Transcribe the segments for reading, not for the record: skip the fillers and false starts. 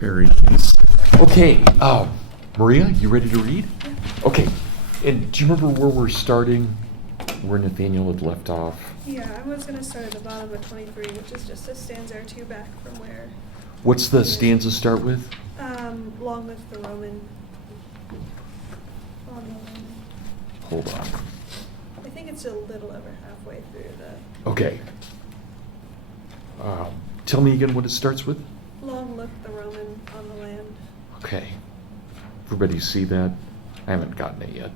Very nice. Okay, Maria, you ready to read? Okay, and do you remember where we're starting? Where Nathaniel had left off? Yeah, I was going to start at the bottom of 23, which is just a stanza or two back from where. What's the stanza start with? Long live the Roman. On the land. Hold on. I think it's a little over halfway through the. Okay. Tell me again what it starts with? Long live the Roman on the land. Okay. Everybody see that? I haven't gotten it yet.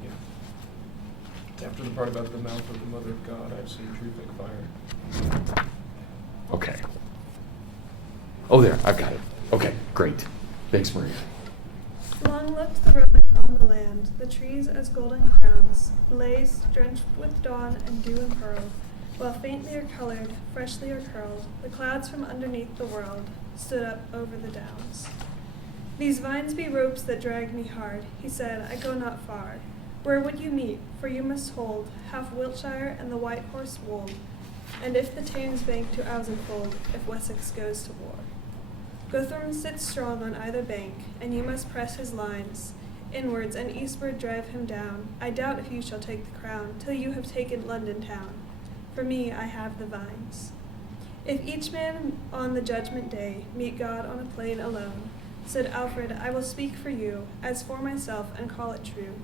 Yeah. After the part about the mouth of the Mother of God, I've seen truth like fire. Okay. Oh, there, I've got it. Okay, great. Thanks, Maria. Long live the Roman on the land, the trees as golden crowns, blazed, drenched with dawn and dew and pearl, while faintly or colored, freshly or curled, the clouds from underneath the world stood up over the downs. These vines be ropes that drag me hard, he said, I go not far. Where would you meet? For you must hold half Wiltshire and the white horse wold, and if the Thames bank to Ousenfold, if Wessex goes to war. Guthrum sits strong on either bank, and you must press his lines. Inwards and eastward drive him down. I doubt if you shall take the crown, till you have taken London town. For me, I have the vines. If each man on the judgment day meet God on a plain alone, said Alfred, I will speak for you, as for myself, and call it true,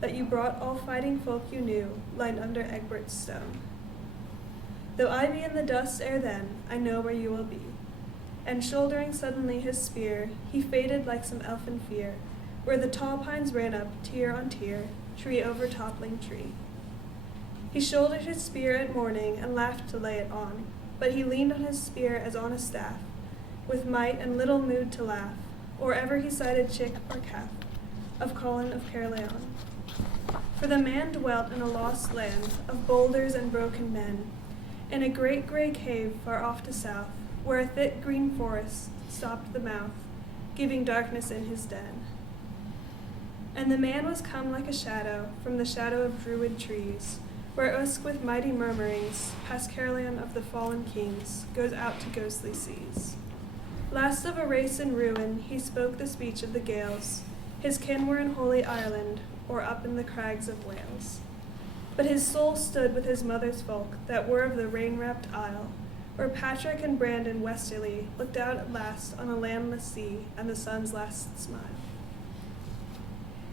that you brought all fighting folk you knew, lined under Egbert's stone. Though I be in the dust ere then, I know where you will be. And shouldering suddenly his spear, he faded like some elfin fear, where the tall pines ran up, tier on tier, tree over toppling tree. He shouldered his spear at morning, and laughed to lay it on, but he leaned on his spear as on a staff, with might and little mood to laugh, or ever he sighted chick or calf, of Colin of Caerleon. For the man dwelt in a lost land, of boulders and broken men, in a great grey cave far off to south, where a thick green forest stopped the mouth, giving darkness in his den. And the man was come like a shadow from the shadow of druid trees, where Usk with mighty murmurings, past Caerleon of the fallen kings, goes out to ghostly seas. Last of a race in ruin, he spoke the speech of the Gaels. His kin were in holy Ireland, or up in the crags of Wales. But his soul stood with his mother's folk, that were of the rain-wrapped isle, where Patrick and Brandon westerly looked out at last on a landless sea and the sun's last smile.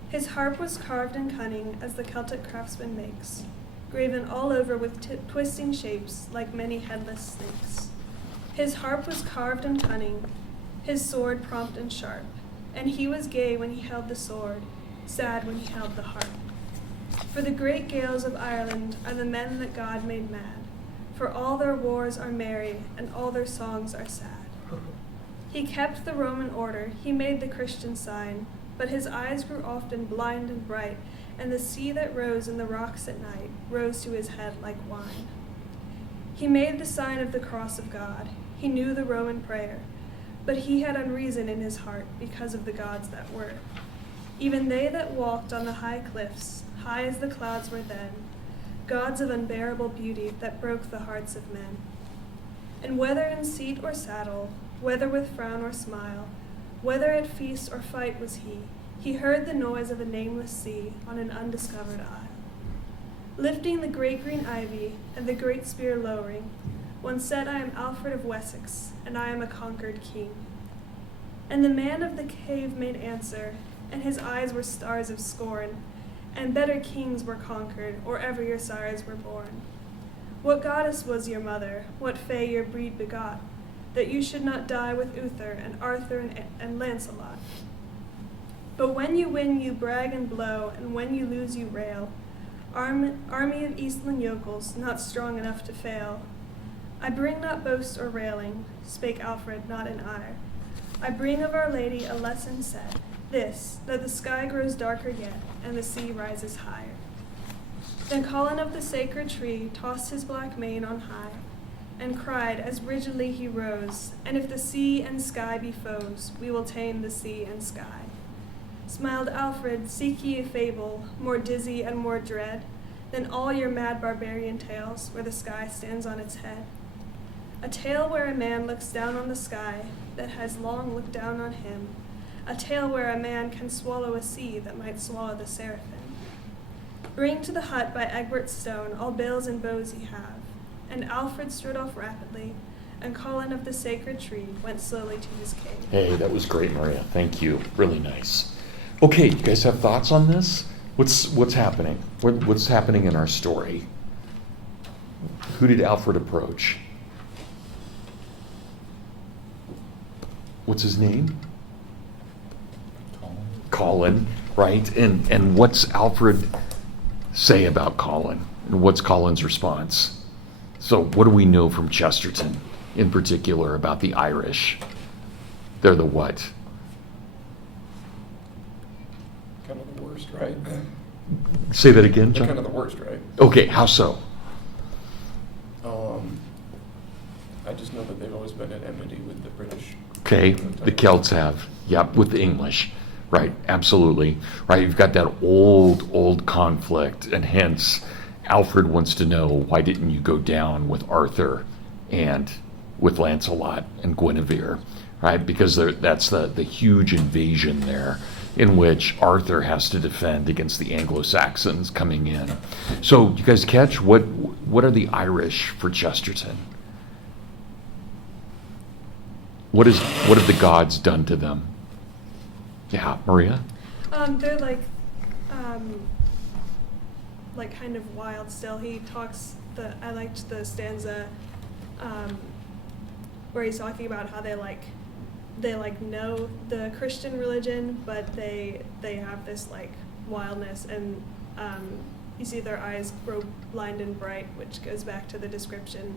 His harp was carved and cunning as the Celtic craftsman makes, graven all over with twisting shapes like many headless snakes. His harp was carved and cunning, his sword prompt and sharp, and he was gay when he held the sword, sad when he held the harp. For the great Gaels of Ireland are the men that God made mad, for all their wars are merry, and all their songs are sad. He kept the Roman order, he made the Christian sign, but his eyes grew often blind and bright, and the sea that rose in the rocks at night rose to his head like wine. He made the sign of the cross of God, he knew the Roman prayer, but he had unreason in his heart because of the gods that were. Even they that walked on the high cliffs, high as the clouds were then, gods of unbearable beauty that broke the hearts of men. And whether in seat or saddle, whether with frown or smile, whether at feast or fight was he heard the noise of a nameless sea on an undiscovered isle. Lifting the great green ivy and the great spear lowering, one said, I am Alfred of Wessex, and I am a conquered king. And the man of the cave made answer, and his eyes were stars of scorn, and better kings were conquered, or ever your sires were born. What goddess was your mother, what fay your breed begot, that you should not die with Uther and Arthur and Lancelot? But when you win, you brag and blow, and when you lose, you rail. Army of Eastland yokels, not strong enough to fail. I bring not boast or railing, spake Alfred, not in ire. I bring of Our Lady a lesson said, this, that the sky grows darker yet, and the sea rises higher. Then Colin of the sacred tree tossed his black mane on high, and cried as rigidly he rose, and if the sea and sky be foes, we will tame the sea and sky. Smiled Alfred, seek ye a fable, more dizzy and more dread, than all your mad barbarian tales where the sky stands on its head. A tale where a man looks down on the sky that has long looked down on him. A tale where a man can swallow a sea that might swallow the seraphim. Bring to the hut by Egbert's stone all bills and bows ye have. And Alfred strode off rapidly, and Colin of the sacred tree went slowly to his king. Hey, that was great, Maria. Thank you. Really nice. Okay, you guys have thoughts on this? What's happening? What's happening in our story? Who did Alfred approach? What's his name? Colin, right? And what's Alfred say about Colin? And what's Colin's response? So what do we know from Chesterton in particular about the Irish? They're the what? Kind of the worst, right? Say that again, They're John? kind of the worst, right? Okay, how so? I just know that they've always been at enmity with the British. Okay, the Celts have. Yep, with the English. Right, absolutely. Right, you've got that old conflict, and hence Alfred wants to know, why didn't you go down with Arthur and with Lancelot and Guinevere, right? Because that's the huge invasion there in which Arthur has to defend against the Anglo-Saxons coming in. So you guys catch, what are the Irish for Chesterton? What have the gods done to them? Yeah, Maria? They're like kind of wild still. He talks, I liked the stanza where he's talking about how they know the Christian religion, but they have this like wildness, and you see their eyes grow blind and bright, which goes back to the description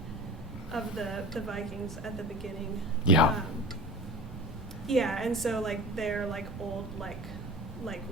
of the Vikings at the beginning. Yeah. Yeah, and so like they're like old like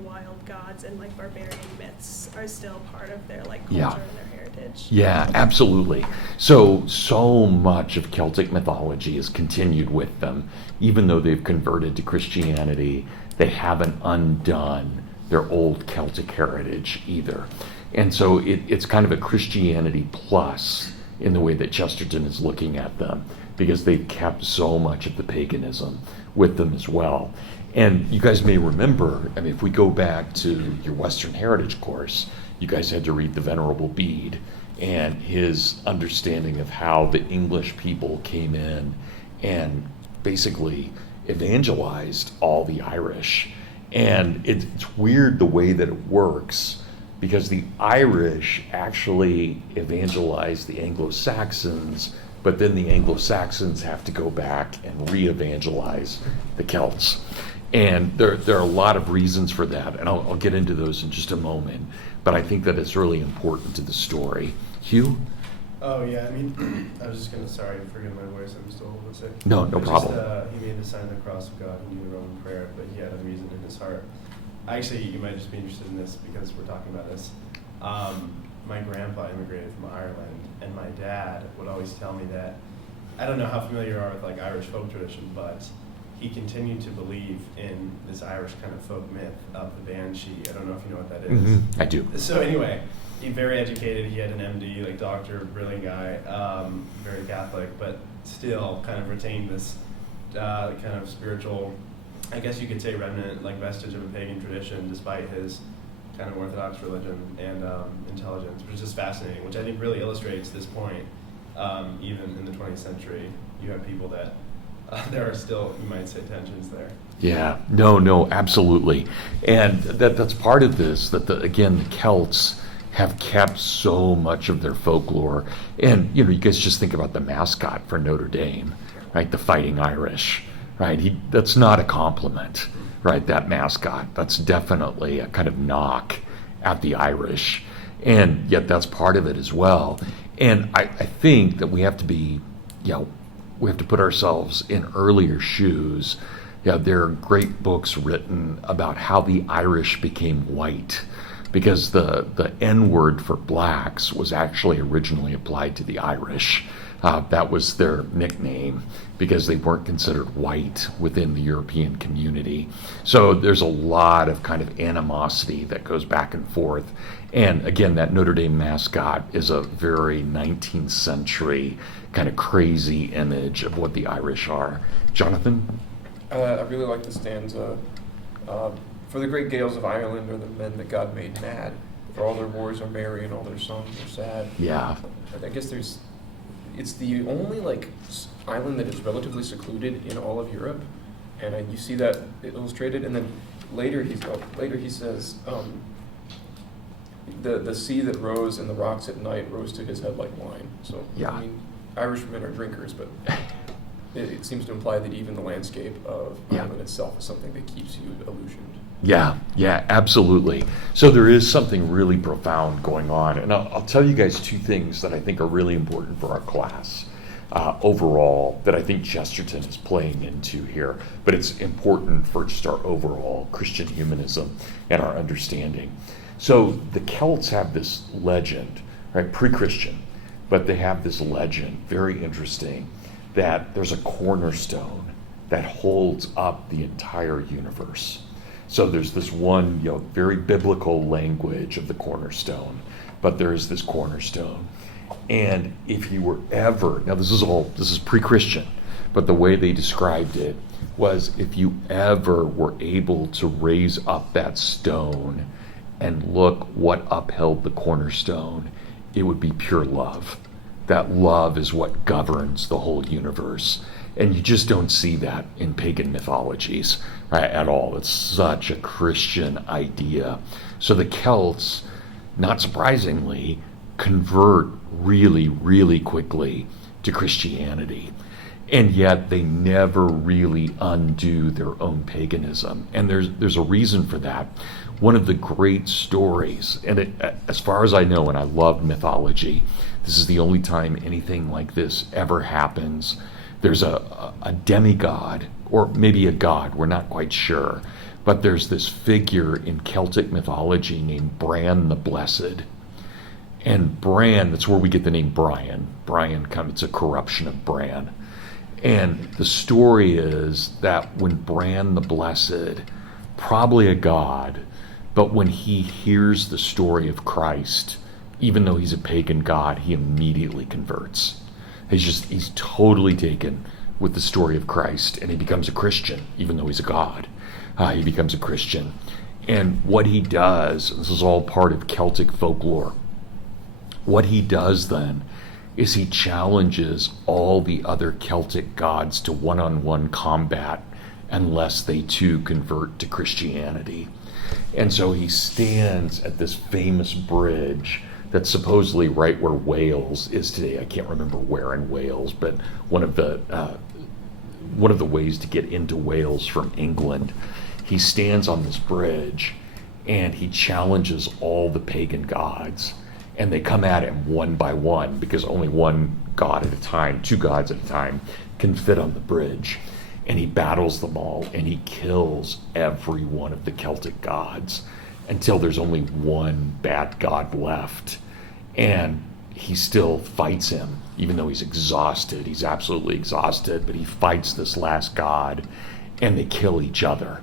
wild gods, and like barbarian myths are still part of their like culture Yeah. and their heritage. Yeah, absolutely. So much of Celtic mythology is continued with them. Even though they've converted to Christianity, they haven't undone their old Celtic heritage either. And so it's kind of a Christianity plus in the way that Chesterton is looking at them, because they've kept so much of the paganism with them as well. And you guys may remember, I mean, if we go back to your Western Heritage course, you guys had to read the Venerable Bede and his understanding of how the English people came in and basically evangelized all the Irish. And it's weird the way that it works, because the Irish actually evangelized the Anglo-Saxons, but then the Anglo-Saxons have to go back and re-evangelize the Celts. And there are a lot of reasons for that, and I'll get into those in just a moment, but I think that it's really important to the story. Hugh? Oh, yeah, I mean, I was just going to, sorry, forgive my voice, I'm still a little bit sick. No problem. He made the sign of the cross of God, he knew the Roman prayer, but he had a reason in his heart. Actually, you might just be interested in this because we're talking about this. My grandpa immigrated from Ireland, and my dad would always tell me that, I don't know how familiar you are with like Irish folk tradition, but he continued to believe in this Irish kind of folk myth of the banshee. I don't know if you know what that is. Mm-hmm. I do. So anyway, he's very educated. He had an MD, like doctor, brilliant guy, very Catholic, but still kind of retained this kind of spiritual, I guess you could say, remnant, like vestige of a pagan tradition, despite his kind of Orthodox religion and intelligence, which is just fascinating, which I think really illustrates this point. Even in the 20th century, you have people that there are still, you might say, tensions there. Yeah, no, absolutely. And that's part of this, that again, the Celts have kept so much of their folklore. And, you guys just think about the mascot for Notre Dame, right? The Fighting Irish, right? That's not a compliment, right? That mascot. That's definitely a kind of knock at the Irish. And yet that's part of it as well. And I think that we have to be, we have to put ourselves in earlier shoes. There are great books written about how the Irish became white, because the N-word for blacks was actually originally applied to the Irish. That was their nickname, because they weren't considered white within the European community. So there's a lot of kind of animosity that goes back and forth. And again, that Notre Dame mascot is a very 19th century kind of crazy image of what the Irish are. Jonathan? I really like the stanza. For the great Gaels of Ireland are the men that God made mad. For all their wars are merry and all their songs are sad. Yeah. I guess it's the only island that is relatively secluded in all of Europe, and you see that illustrated. And then later he says, the sea that rose and the rocks at night rose to his head like wine. So Yeah. I mean, Irishmen are drinkers, but it seems to imply that even the landscape of Yeah. Ireland itself is something that keeps you illusioned. Yeah, absolutely. So there is something really profound going on. And I'll tell you guys two things that I think are really important for our class overall that I think Chesterton is playing into here. But it's important for just our overall Christian humanism and our understanding. So the Celts have this legend, right, pre-Christian, but they have this legend, very interesting, that there's a cornerstone that holds up the entire universe. So there's this one, very biblical language of the cornerstone, but there is this cornerstone. And if you were ever, now this is pre-Christian, but the way they described it was if you ever were able to raise up that stone and look what upheld the cornerstone, it would be pure love. That love is what governs the whole universe. And you just don't see that in pagan mythologies, right, at all. It's such a Christian idea. So the Celts, not surprisingly, convert really, really quickly to Christianity. And yet they never really undo their own paganism. And there's a reason for that. One of the great stories, and as far as I know, and I love mythology, this is the only time anything like this ever happens. There's a demigod, or maybe a god, we're not quite sure, but there's this figure in Celtic mythology named Bran the Blessed. And Bran, that's where we get the name Brian. It's a corruption of Bran. And the story is that when Bran the Blessed, probably a god, but when he hears the story of Christ, even though he's a pagan god, he immediately converts. He's totally taken with the story of Christ, and he becomes a Christian, even though he's a god. He becomes a Christian. And what he does, this is all part of Celtic folklore, what he does then is he challenges all the other Celtic gods to one-on-one combat unless they too convert to Christianity. And so he stands at this famous bridge that's supposedly right where Wales is today. I can't remember where in Wales, but one of the ways to get into Wales from England. He stands on this bridge and he challenges all the pagan gods, and they come at him one by one because only one god at a time, two gods at a time, can fit on the bridge. And he battles them all, and he kills every one of the Celtic gods until there's only one bad god left. And he still fights him, even though he's exhausted. He's absolutely exhausted, but he fights this last god, and they kill each other.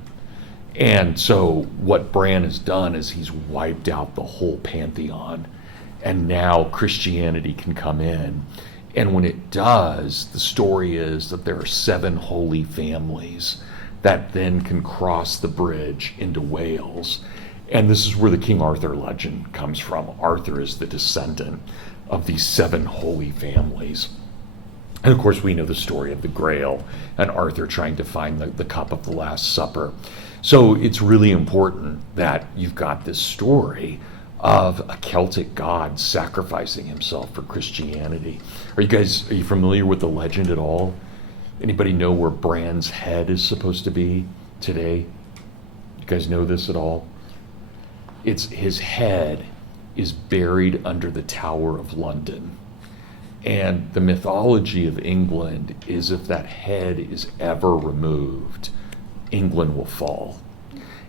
And so what Bran has done is he's wiped out the whole pantheon, and now Christianity can come in. And when it does, the story is that there are 7 holy families that then can cross the bridge into Wales. And this is where the King Arthur legend comes from. Arthur is the descendant of these 7 holy families. And of course, we know the story of the Grail and Arthur trying to find the cup of the Last Supper. So it's really important that you've got this story of a Celtic god sacrificing himself for Christianity. Are you familiar with the legend at all? Anybody know where Bran's head is supposed to be today? You guys know this at all? His head is buried under the Tower of London. And the mythology of England is if that head is ever removed, England will fall.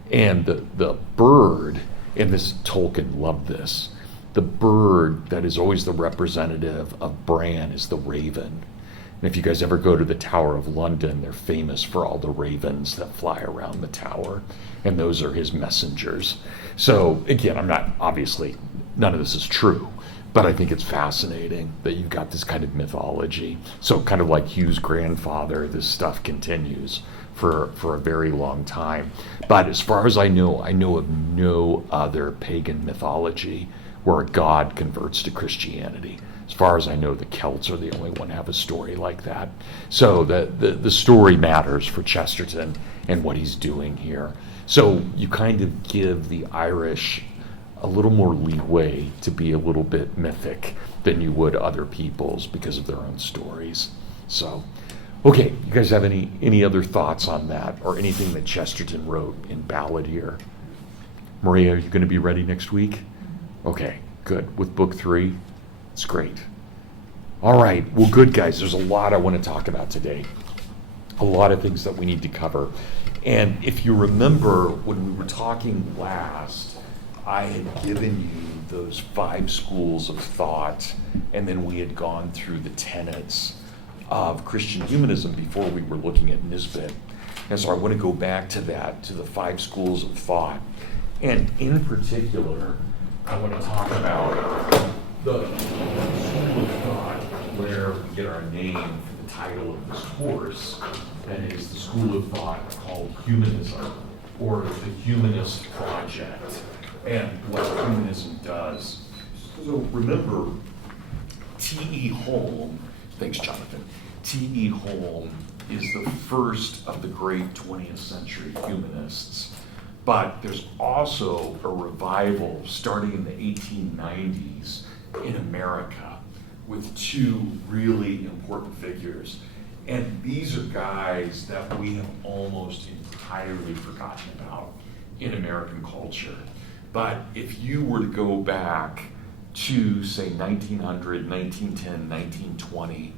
And the bird, and this Tolkien loved this, the bird that is always the representative of Bran is the raven. And if you guys ever go to the Tower of London, they're famous for all the ravens that fly around the tower, and those are his messengers. So again, I'm not obviously none of this is true, but I think it's fascinating that you've got this kind of mythology. So kind of like Hugh's grandfather, this stuff continues for a very long time. But as far as I know of no other pagan mythology where a god converts to Christianity. As far as I know, the Celts are the only one to have a story like that. So the story matters for Chesterton and what he's doing here. So you kind of give the Irish a little more leeway to be a little bit mythic than you would other peoples because of their own stories. So, okay, you guys have any other thoughts on that or anything that Chesterton wrote in Ballad here? Maria, are you going to be ready next week? Okay, good. With book 3? It's great. All right, well, good, guys. There's a lot I want to talk about today. A lot of things that we need to cover. And if you remember when we were talking last, I had given you those 5 schools of thought, and then we had gone through the tenets of Christian humanism before we were looking at Nisbet. And so I want to go back to that, to the 5 schools of thought. And in particular, I want to talk about the school of thought where we get our name for the title of this course, and it is the school of thought called Humanism, or the Humanist Project, and what humanism does. So remember, T.E. Holm, thanks Jonathan, T.E. Holm is the first of the great 20th century humanists. But there's also a revival starting in the 1890s in America with 2 really important figures. And these are guys that we have almost entirely forgotten about in American culture. But if you were to go back to, say, 1900, 1910, 1920,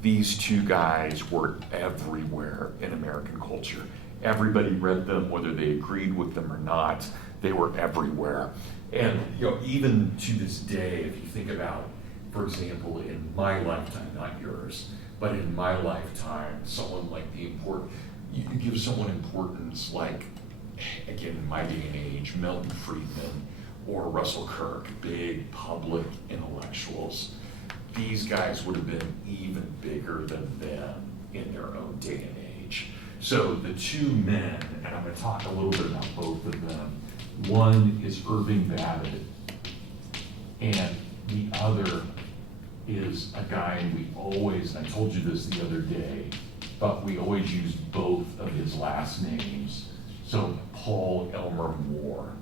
these 2 guys were everywhere in American culture. Everybody read them, whether they agreed with them or not. They were everywhere. And even to this day, if you think about, for example, in my lifetime, not yours, but in my lifetime, someone like you give someone importance like, again, in my day and age, Milton Friedman or Russell Kirk, big public intellectuals. These guys would have been even bigger than them in their own day and age. So the 2 men, and I'm going to talk a little bit about both of them. One is Irving Babbitt, and the other is a guy we always, I told you this the other day, but we always use both of his last names. So Paul Elmer More.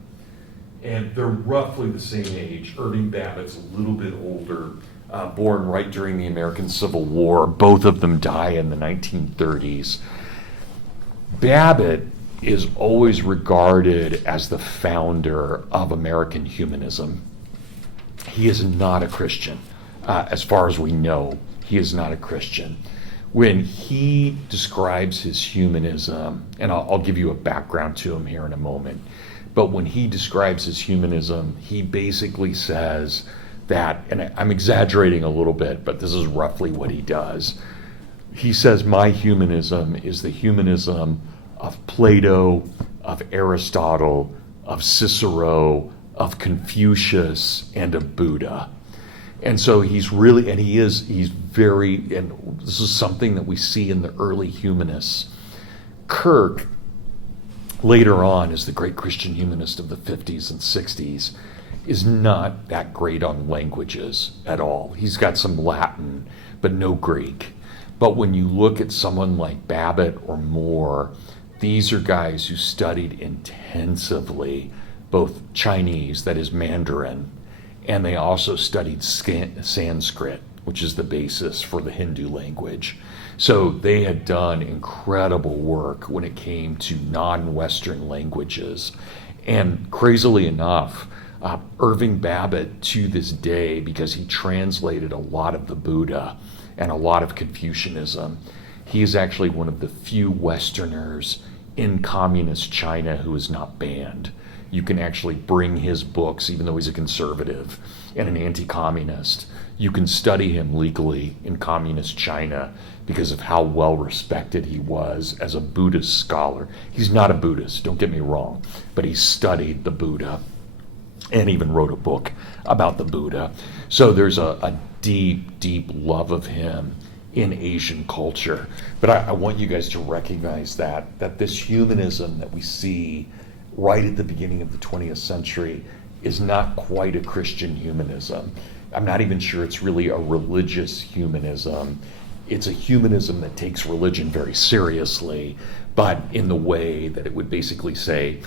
And they're roughly the same age. Irving Babbitt's a little bit older, born right during the American Civil War. Both of them die in the 1930s. Babbitt is always regarded as the founder of American humanism. He is not a Christian. As far as we know, he is not a Christian. When he describes his humanism, and I'll give you a background to him here in a moment, but when he describes his humanism, he basically says that, and I'm exaggerating a little bit, but this is roughly what he does. He says, my humanism is the humanism of Plato, of Aristotle, of Cicero, of Confucius, and of Buddha. And so he's very, and this is something that we see in the early humanists. Kirk, later on, as the great Christian humanist of the 50s and 60s, is not that great on languages at all. He's got some Latin, but no Greek. But when you look at someone like Babbitt or More, these are guys who studied intensively both Chinese, that is Mandarin, and they also studied Sanskrit, which is the basis for the Hindu language. So they had done incredible work when it came to non-Western languages. And crazily enough, Irving Babbitt, to this day, because he translated a lot of the Buddha and a lot of Confucianism, he is actually one of the few Westerners in communist China who is not banned. You can actually bring his books, even though he's a conservative and an anti-communist. You can study him legally in communist China because of how well respected he was as a Buddhist scholar. He's not a Buddhist, don't get me wrong, but he studied the Buddha. and even wrote a book about the Buddha. So there's a deep, deep love of him in Asian culture. But I want you guys to recognize that this humanism that we see right at the beginning of the 20th century is not quite a Christian humanism. I'm not even sure it's really a religious humanism. It's a humanism that takes religion very seriously, but in the way that it would basically say,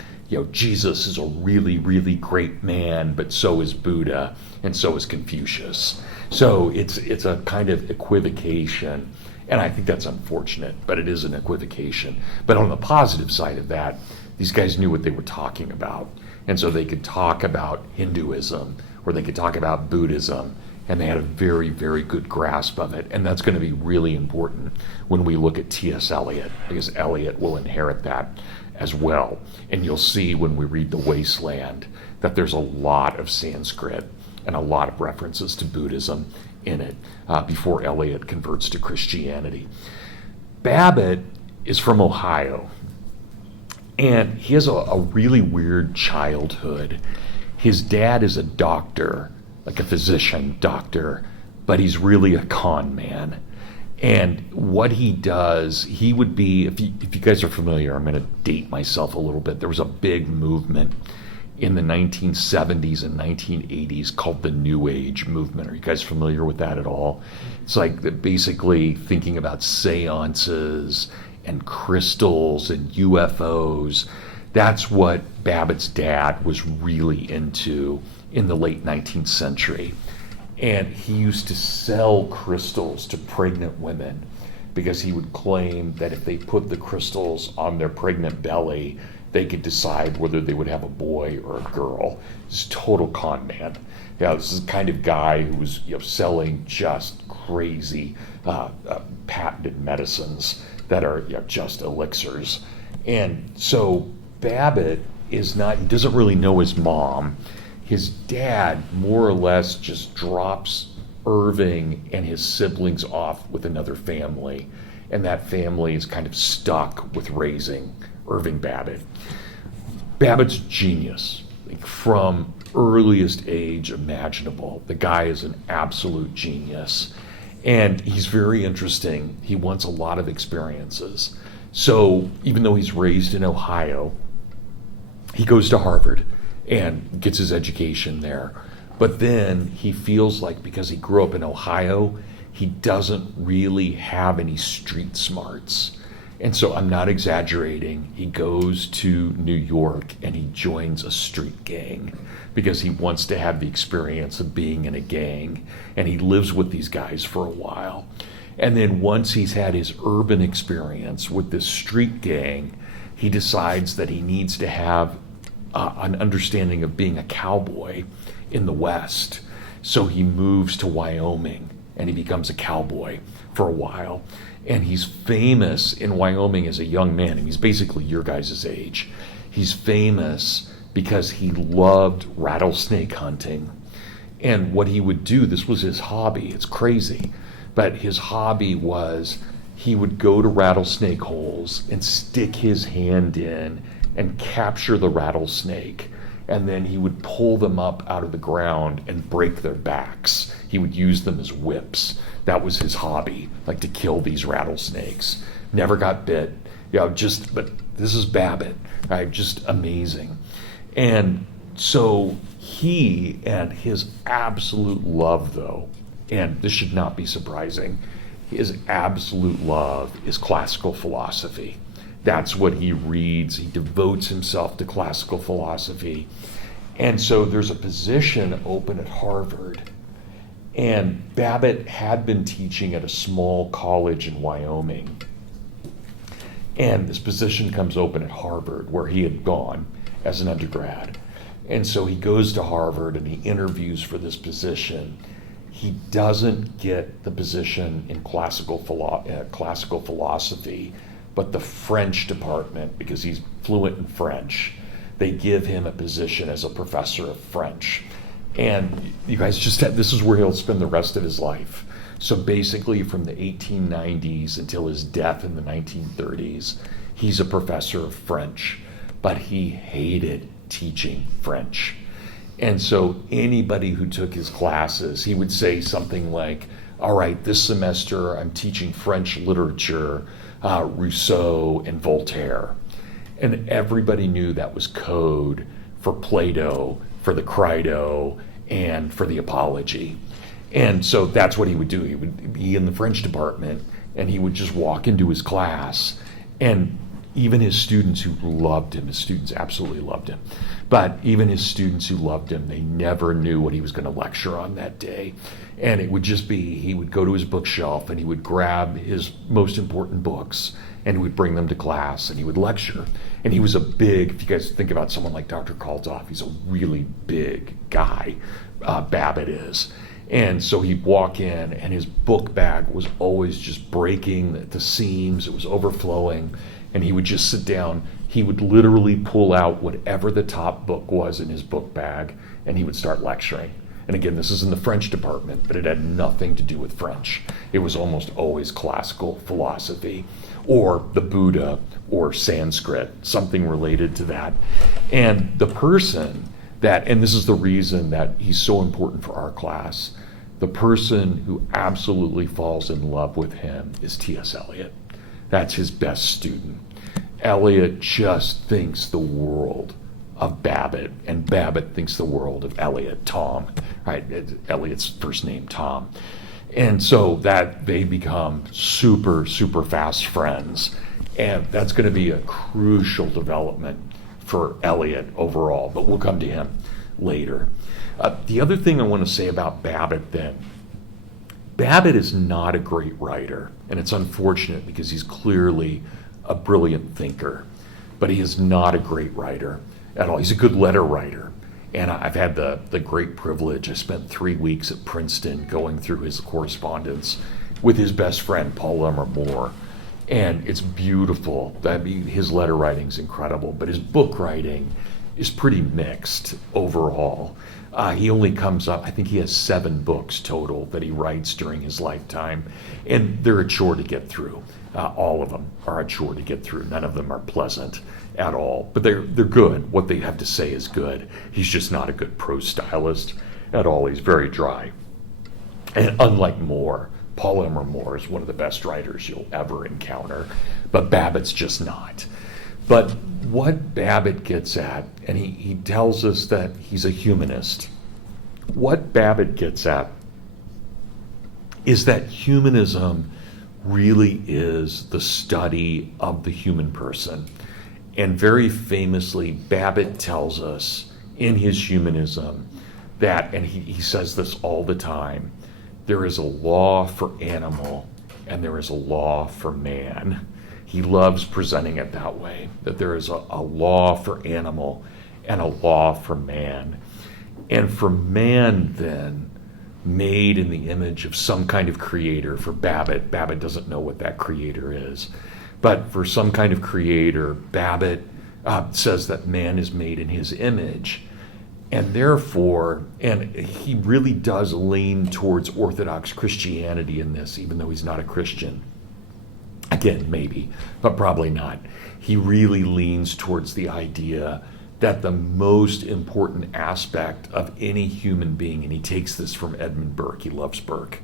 Jesus is a really, really great man, but so is Buddha, and so is Confucius. So it's a kind of equivocation, and I think that's unfortunate, but it is an equivocation. But on the positive side of that, these guys knew what they were talking about, and so they could talk about Hinduism, or they could talk about Buddhism, and they had a very, very good grasp of it. And that's going to be really important when we look at T.S. Eliot, because Eliot will inherit that as well. And you'll see when we read The Wasteland that there's a lot of Sanskrit and a lot of references to Buddhism in it before Eliot converts to Christianity. Babbitt is from Ohio, and he has a really weird childhood. His dad is a doctor, like a physician doctor, but he's really a con man. And what he does, he would be, if you guys are familiar, I'm going to date myself a little bit. There was a big movement in the 1970s and 1980s called the New Age movement. Are you guys familiar with that at all? It's like basically thinking about seances and crystals and UFOs. That's what Babbitt's dad was really into in the late 19th century. And he used to sell crystals to pregnant women because he would claim that if they put the crystals on their pregnant belly, they could decide whether they would have a boy or a girl. This is total con man. This is the kind of guy who was selling just crazy patented medicines that are just elixirs. And so Babbitt he doesn't really know his mom. His dad more or less just drops Irving and his siblings off with another family, and that family is kind of stuck with raising Irving Babbitt. Babbitt's genius, from earliest age imaginable. The guy is an absolute genius, and he's very interesting. He wants a lot of experiences. So even though he's raised in Ohio, he goes to Harvard and gets his education there. But then he feels like because he grew up in Ohio, he doesn't really have any street smarts. And so I'm not exaggerating. He goes to New York and he joins a street gang because he wants to have the experience of being in a gang. And he lives with these guys for a while. And then once he's had his urban experience with this street gang, he decides that he needs to have an understanding of being a cowboy in the West. So he moves to Wyoming and he becomes a cowboy for a while. And he's famous in Wyoming as a young man. And he's basically your guys' age. He's famous because he loved rattlesnake hunting. And what he would do, this was his hobby. It's crazy. But his hobby was he would go to rattlesnake holes and stick his hand in and capture the rattlesnake. And then he would pull them up out of the ground and break their backs. He would use them as whips. That was his hobby, like to kill these rattlesnakes. Never got bit. But this is Babbitt, right? Just amazing. And so he and his absolute love, though, and this should not be surprising, his absolute love is classical philosophy. That's what he reads. He devotes himself to classical philosophy. And so there's a position open at Harvard. And Babbitt had been teaching at a small college in Wyoming. And this position comes open at Harvard, where he had gone as an undergrad. And so he goes to Harvard and he interviews for this position. He doesn't get the position in classical philosophy, but the French department, because he's fluent in French, they give him a position as a professor of French. And you guys this is where he'll spend the rest of his life. So basically from the 1890s until his death in the 1930s, he's a professor of French, but he hated teaching French. And so anybody who took his classes, he would say something like, all right, this semester I'm teaching French literature, Rousseau and Voltaire. And everybody knew that was code for Plato, for the Crito, and for the Apology. And so that's what he would do. He would be in the French department, and he would just walk into his class, and even his students who loved him, his students absolutely loved him, but even his students who loved him, they never knew what he was going to lecture on that day. And it would just be, he would go to his bookshelf and he would grab his most important books and he would bring them to class and he would lecture. And he was a big, if you guys think about someone like Dr. Kalthoff, he's a really big guy, Babbitt is. And so he'd walk in and his book bag was always just breaking at the seams, it was overflowing, and he would just sit down. He would literally pull out whatever the top book was in his book bag and he would start lecturing. And again, this is in the French department, but it had nothing to do with French. It was almost always classical philosophy or the Buddha or Sanskrit, something related to that. And the person that, and this is the reason that he's so important for our class, the person who absolutely falls in love with him is T.S. Eliot. That's his best student. Eliot just thinks the world of Babbitt, and Babbitt thinks the world of Eliot, Tom, right? Eliot's first name, Tom. And so that they become super, super fast friends. And that's going to be a crucial development for Eliot overall, but we'll come to him later. The other thing I want to say about Babbitt then, Babbitt is not a great writer, and it's unfortunate because he's clearly a brilliant thinker, but he is not a great writer at all. He's a good letter writer, and I've had the great privilege. I spent 3 weeks at Princeton going through his correspondence with his best friend, Paul Elmer More, and it's beautiful. I mean, his letter writing is incredible, but his book writing is pretty mixed overall. He only comes up, I think he has 7 books total that he writes during his lifetime, and they're a chore to get through. All of them are a chore to get through. None of them are pleasant at all, but they're good. What they have to say is good. He's just not a good prose stylist at all. He's very dry. And unlike More, Paul Elmer More is one of the best writers you'll ever encounter, but Babbitt's just not. But what Babbitt gets at, and he tells us that he's a humanist, what Babbitt gets at is that humanism really is the study of the human person. And very famously, Babbitt tells us in his humanism that, and he says this all the time, there is a law for animal and there is a law for man. He loves presenting it that way, that there is a law for animal and a law for man. And for man then, made in the image of some kind of creator, for Babbitt doesn't know what that creator is, but for some kind of creator, Babbitt says that man is made in his image. And therefore, and he really does lean towards Orthodox Christianity in this, even though he's not a Christian. Again, maybe, but probably not. He really leans towards the idea that the most important aspect of any human being, and he takes this from Edmund Burke, he loves Burke,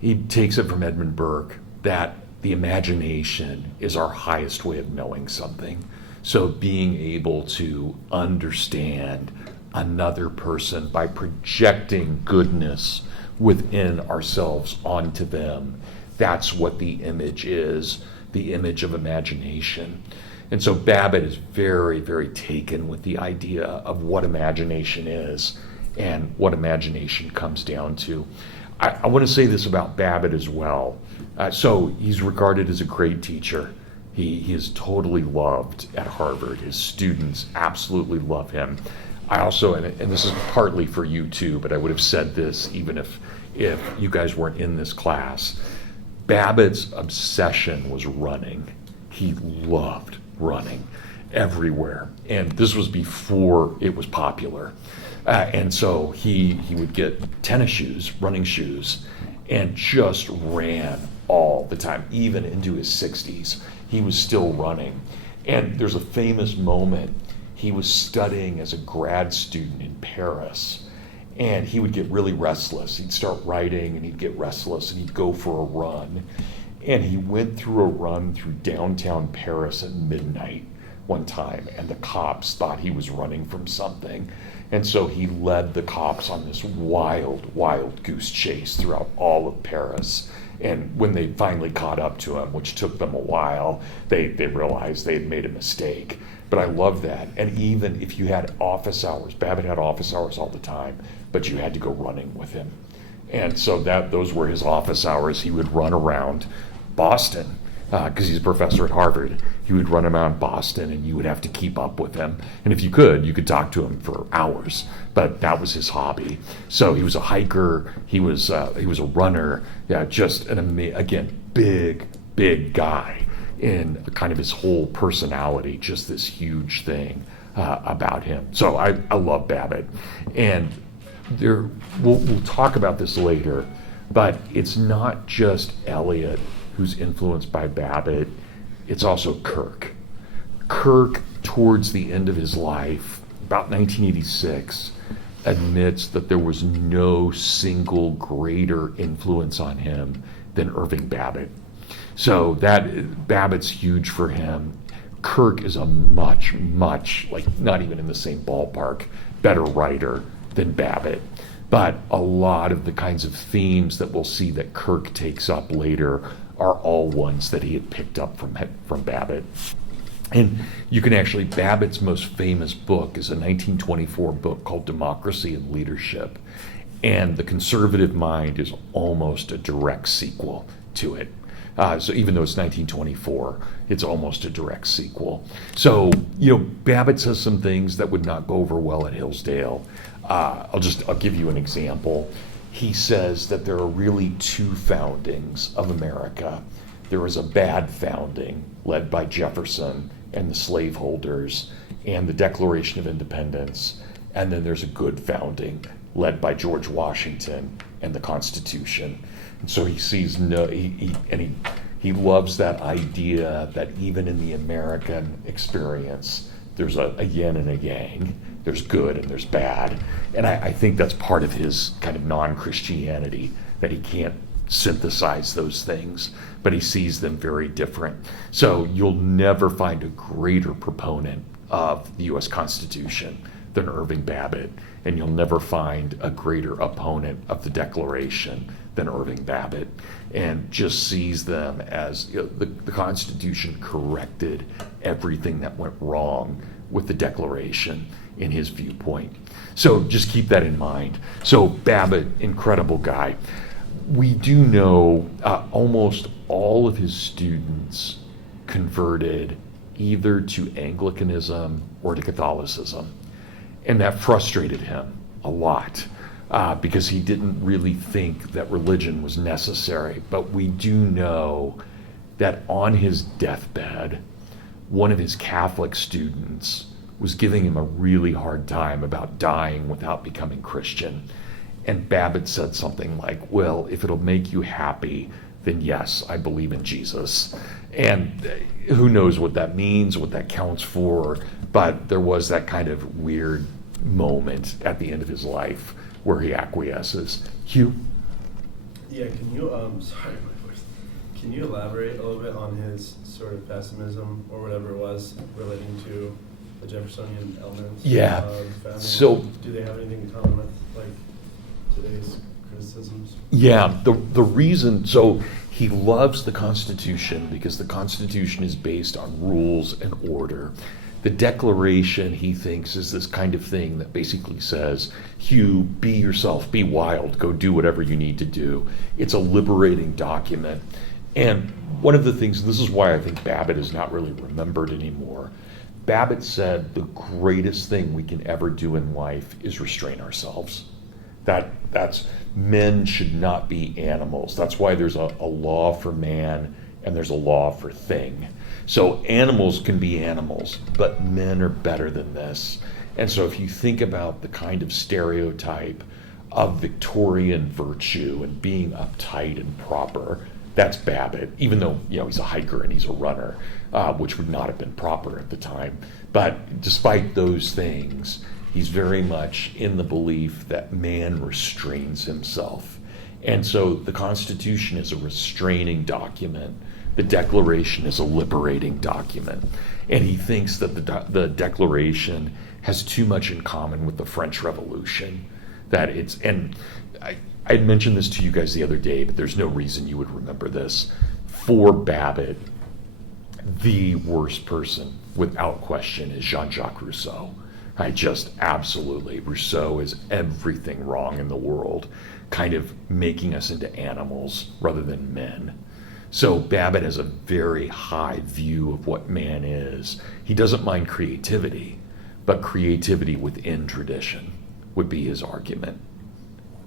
he takes it from Edmund Burke, that the imagination is our highest way of knowing something. So being able to understand another person by projecting goodness within ourselves onto them, that's what the image is, the image of imagination. And so Babbitt is very, very taken with the idea of what imagination is and what imagination comes down to. I want to say this about Babbitt as well. So he's regarded as a great teacher. He is totally loved at Harvard. His students absolutely love him. I also, and this is partly for you too, but I would have said this even if you guys weren't in this class, Babbitt's obsession was running. He loved running everywhere. And this was before it was popular. And so he would get tennis shoes, running shoes, and just ran all the time, even into his 60s. He was still running. And there's a famous moment he was studying as a grad student in Paris. And he would get really restless. He'd start writing and he'd get restless and he'd go for a run. And he went through a run through downtown Paris at midnight one time, and the cops thought he was running from something. And so he led the cops on this wild, wild goose chase throughout all of Paris. And when they finally caught up to him, which took them a while, they realized they had made a mistake. But I love that. And even if you had office hours, Babbitt had office hours all the time, but you had to go running with him. And so those were his office hours. He would run around Boston, because he's a professor at Harvard. He would run around Boston, and you would have to keep up with him. And if you could talk to him for hours. But that was his hobby. So he was a hiker. He was a runner. Yeah, just again, big guy in kind of his whole personality. Just this huge thing about him. So I love Babbitt, and we'll talk about this later. But it's not just Eliot who's influenced by Babbitt, it's also Kirk. Kirk, towards the end of his life, about 1986, admits that there was no single greater influence on him than Irving Babbitt. So Babbitt's huge for him. Kirk is a much, like not even in the same ballpark, better writer than Babbitt. But a lot of the kinds of themes that we'll see that Kirk takes up later are all ones that he had picked up from Babbitt. And you can actually, Babbitt's most famous book is a 1924 book called Democracy and Leadership. And The Conservative Mind is almost a direct sequel to it. So even though it's 1924, it's almost a direct sequel. So, Babbitt says some things that would not go over well at Hillsdale. I'll give you an example. He says that there are really two foundings of America. There was a bad founding led by Jefferson and the slaveholders and the Declaration of Independence. And then there's a good founding led by George Washington and the Constitution. And so he sees he loves that idea that even in the American experience, there's a yin and a yang. There's good and there's bad. And I think that's part of his kind of non-Christianity, that he can't synthesize those things, but he sees them very different. So you'll never find a greater proponent of the U.S. Constitution than Irving Babbitt, and you'll never find a greater opponent of the Declaration than Irving Babbitt, and just sees them as the Constitution corrected everything that went wrong with the Declaration in his viewpoint. So just keep that in mind. So Babbitt, incredible guy. We do know almost all of his students converted either to Anglicanism or to Catholicism. And that frustrated him a lot because he didn't really think that religion was necessary. But we do know that on his deathbed, one of his Catholic students was giving him a really hard time about dying without becoming Christian. And Babbitt said something like, well, if it'll make you happy, then yes, I believe in Jesus. And who knows what that means, what that counts for, but there was that kind of weird moment at the end of his life where he acquiesces. Hugh? Yeah, can you, sorry, my voice. Can you elaborate a little bit on his sort of pessimism or whatever it was relating to the Jeffersonian elements? Yeah. Family? So, do they have anything in common with like today's criticisms? Yeah, the reason, so he loves the Constitution because the Constitution is based on rules and order. The Declaration, he thinks, is this kind of thing that basically says, Hugh, be yourself, be wild, go do whatever you need to do. It's a liberating document. And one of the things, this is why I think Babbitt is not really remembered anymore. Babbitt said the greatest thing we can ever do in life is restrain ourselves. That's men should not be animals. That's why there's a law for man and there's a law for thing. So animals can be animals, but men are better than this. And so if you think about the kind of stereotype of Victorian virtue and being uptight and proper, That's Babbitt, even though, he's a hiker and he's a runner, which would not have been proper at the time. But despite those things, he's very much in the belief that man restrains himself. And so the Constitution is a restraining document. The Declaration is a liberating document. And he thinks that the Declaration has too much in common with the French Revolution. And I had mentioned this to you guys the other day, but there's no reason you would remember this. For Babbitt, the worst person, without question, is Jean-Jacques Rousseau. Absolutely. Rousseau is everything wrong in the world, kind of making us into animals rather than men. So Babbitt has a very high view of what man is. He doesn't mind creativity, but creativity within tradition would be his argument.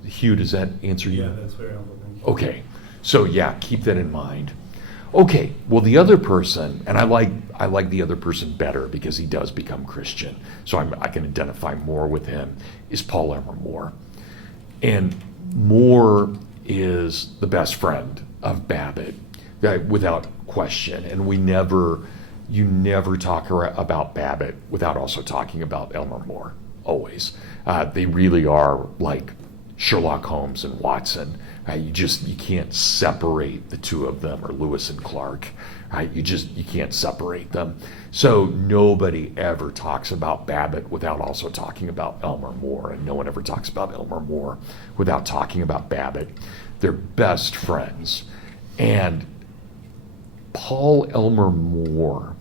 Hugh, does that answer you? Yeah, that's very helpful. Thank you. Okay, so keep that in mind. Okay, well, the other person, and I like the other person better because he does become Christian, so I can identify more with him, is Paul Elmer More. And More is the best friend of Babbitt, without question. And you never talk about Babbitt without also talking about Elm'er More, always. They really are like Sherlock Holmes and Watson. You can't separate the two of them, or Lewis and Clark. You can't separate them. So nobody ever talks about Babbitt without also talking about Elm'er More, and no one ever talks about Elm'er More without talking about Babbitt. They're best friends. And Paul Elmer More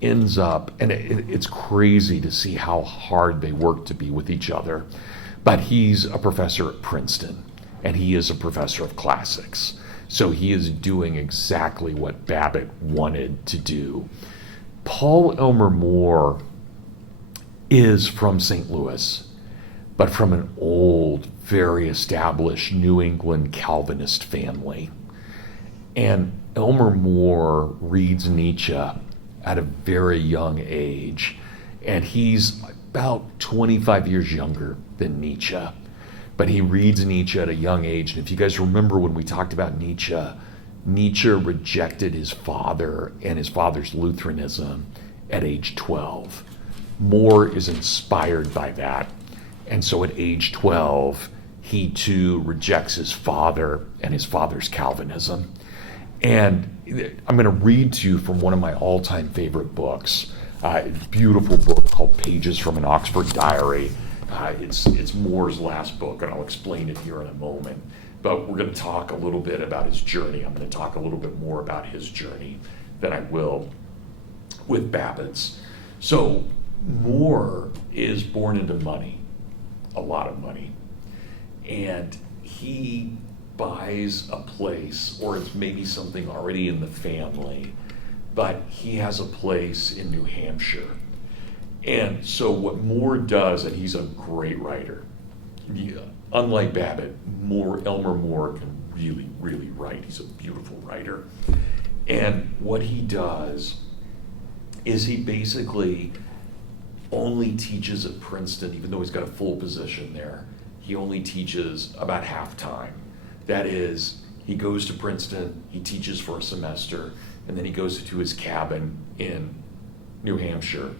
ends up, and it's crazy to see how hard they work to be with each other, but he's a professor at Princeton, and he is a professor of classics. So he is doing exactly what Babbitt wanted to do. Paul Elmer More is from St. Louis, but from an old, very established New England Calvinist family. And Elm'er More reads Nietzsche at a very young age, and he's about 25 years younger than Nietzsche. But he reads Nietzsche at a young age. And if you guys remember when we talked about Nietzsche rejected his father and his father's Lutheranism at age 12. More is inspired by that. And so at age 12, he too rejects his father and his father's Calvinism. And I'm going to read to you from one of my all-time favorite books. A beautiful book called Pages from an Oxford Diary. It's More's last book, and I'll explain it here in a moment. But we're going to talk a little bit about his journey. I'm going to talk a little bit more about his journey than I will with Babbitt's. So More is born into money, a lot of money. And he buys a place, or it's maybe something already in the family, but he has a place in New Hampshire. And so what More does, and he's a great writer, unlike Babbitt, Elm'er More can really, really write. He's a beautiful writer. And what he does is he basically only teaches at Princeton, even though he's got a full position there. He only teaches about half-time. That is, he goes to Princeton, he teaches for a semester, and then he goes to his cabin in New Hampshire,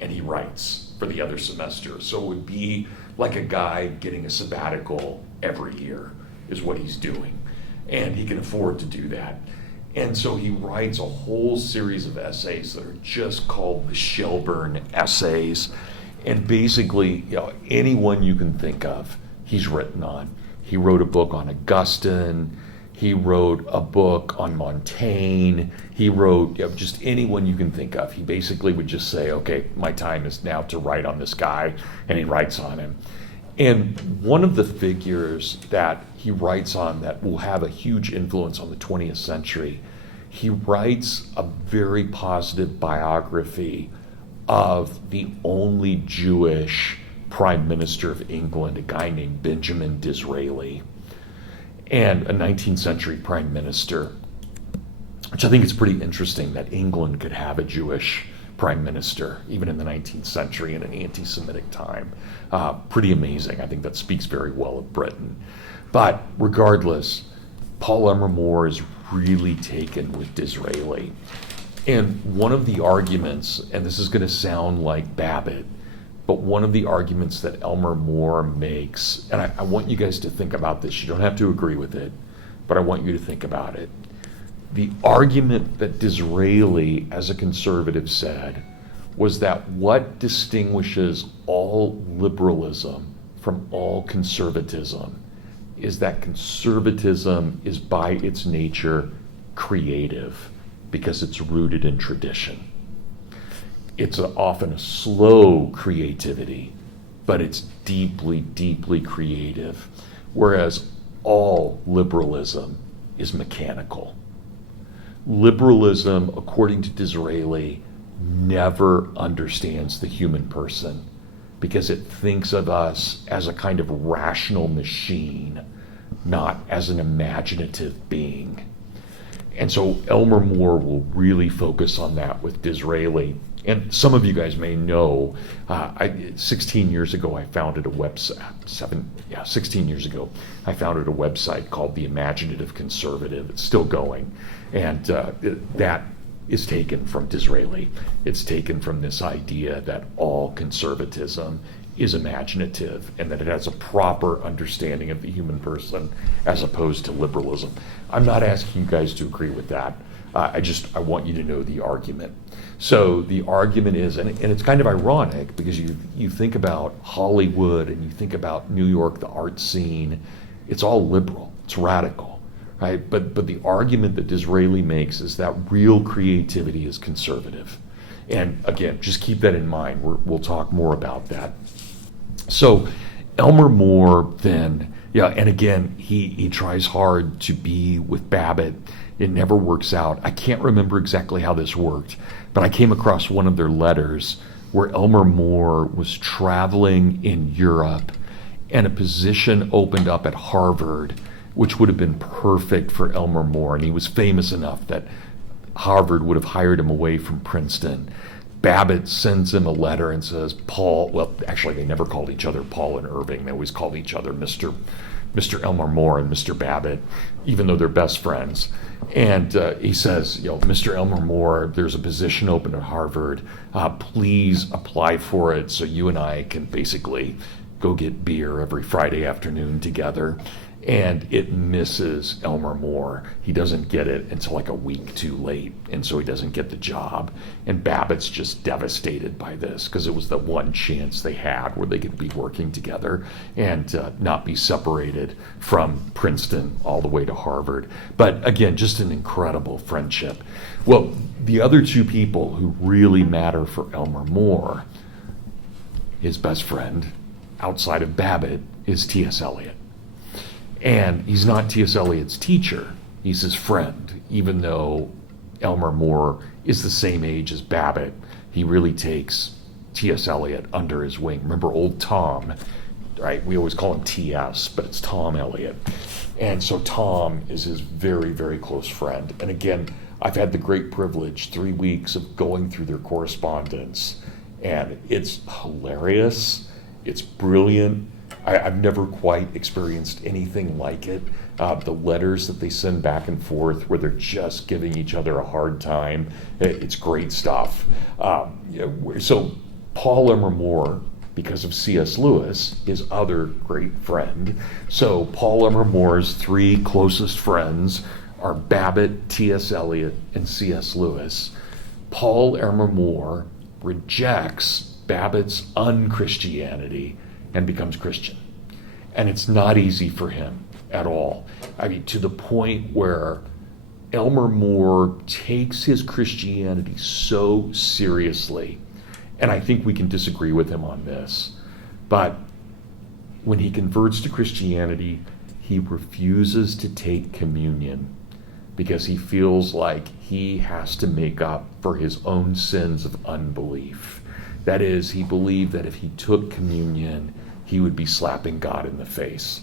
and he writes for the other semester. So it would be like a guy getting a sabbatical every year is what he's doing. And he can afford to do that. And so he writes a whole series of essays that are just called the Shelburne Essays. And basically, anyone you can think of, he's written on. He wrote a book on Augustine. He wrote a book on Montaigne. He wrote just anyone you can think of. He basically would just say, okay, my time is now to write on this guy, and he writes on him. And one of the figures that he writes on that will have a huge influence on the 20th century, he writes a very positive biography of the only Jewish Prime Minister of England, a guy named Benjamin Disraeli, and a 19th century Prime Minister, which I think is pretty interesting that England could have a Jewish Prime Minister, even in the 19th century in an anti-Semitic time. Pretty amazing. I think that speaks very well of Britain. But regardless, Paul Elmer More is really taken with Disraeli. And one of the arguments, and this is going to sound like Babbitt, but one of the arguments that Elm'er More makes, and I want you guys to think about this. You don't have to agree with it, but I want you to think about it. The argument that Disraeli, as a conservative, said was that what distinguishes all liberalism from all conservatism is that conservatism is by its nature creative because it's rooted in tradition. It's often a slow creativity, but it's deeply, deeply creative, whereas all liberalism is mechanical. Liberalism, according to Disraeli, never understands the human person because it thinks of us as a kind of rational machine, not as an imaginative being. And so Elm'er More will really focus on that with Disraeli. And some of you guys may know, 16 years ago I founded a website, 16 years ago, I founded a website called The Imaginative Conservative. It's still going. And that is taken from Disraeli. It's taken from this idea that all conservatism is imaginative and that it has a proper understanding of the human person as opposed to liberalism. I'm not asking you guys to agree with that. I want you to know the argument. So the argument is, and it's kind of ironic because you think about Hollywood and you think about New York, the art scene, it's all liberal, it's radical, right? But the argument that Disraeli makes is that real creativity is conservative. And again, just keep that in mind. We'll talk more about that. So Elm'er More then, and again, he tries hard to be with Babbitt. It never works out. I can't remember exactly how this worked, but I came across one of their letters where Elm'er More was traveling in Europe and a position opened up at Harvard, which would have been perfect for Elm'er More. And he was famous enough that Harvard would have hired him away from Princeton. Babbitt sends him a letter and says, Paul, well, actually they never called each other Paul and Irving. They always called each other Mr. Elm'er More and Mr. Babbitt, even though they're best friends. And he says, Mr. Elm'er More, there's a position open at Harvard. Please apply for it so you and I can basically go get beer every Friday afternoon together. And it misses Elm'er More. He doesn't get it until like a week too late, and so he doesn't get the job. And Babbitt's just devastated by this because it was the one chance they had where they could be working together and not be separated from Princeton all the way to Harvard. But again, just an incredible friendship. Well, the other two people who really matter for Elm'er More, his best friend outside of Babbitt, is T.S. Eliot. And he's not T.S. Eliot's teacher, he's his friend. Even though Elm'er More is the same age as Babbitt, he really takes T.S. Eliot under his wing. Remember old Tom, right? We always call him T.S., but it's Tom Eliot. And so Tom is his very, very close friend. And again, I've had the great privilege 3 weeks of going through their correspondence, and it's hilarious, it's brilliant. I've never quite experienced anything like it. The letters that they send back and forth where they're just giving each other a hard time, it's great stuff. So Paul Elmer More, because of C.S. Lewis, his other great friend. So Paul Elmer More's three closest friends are Babbitt, T.S. Eliot, and C.S. Lewis. Paul Elmer More rejects Babbitt's unchristianity and becomes Christian. And it's not easy for him at all. I mean, to the point where Elm'er More takes his Christianity so seriously, and I think we can disagree with him on this, but when he converts to Christianity, he refuses to take communion because he feels like he has to make up for his own sins of unbelief. That is, he believed that if he took communion, he would be slapping God in the face.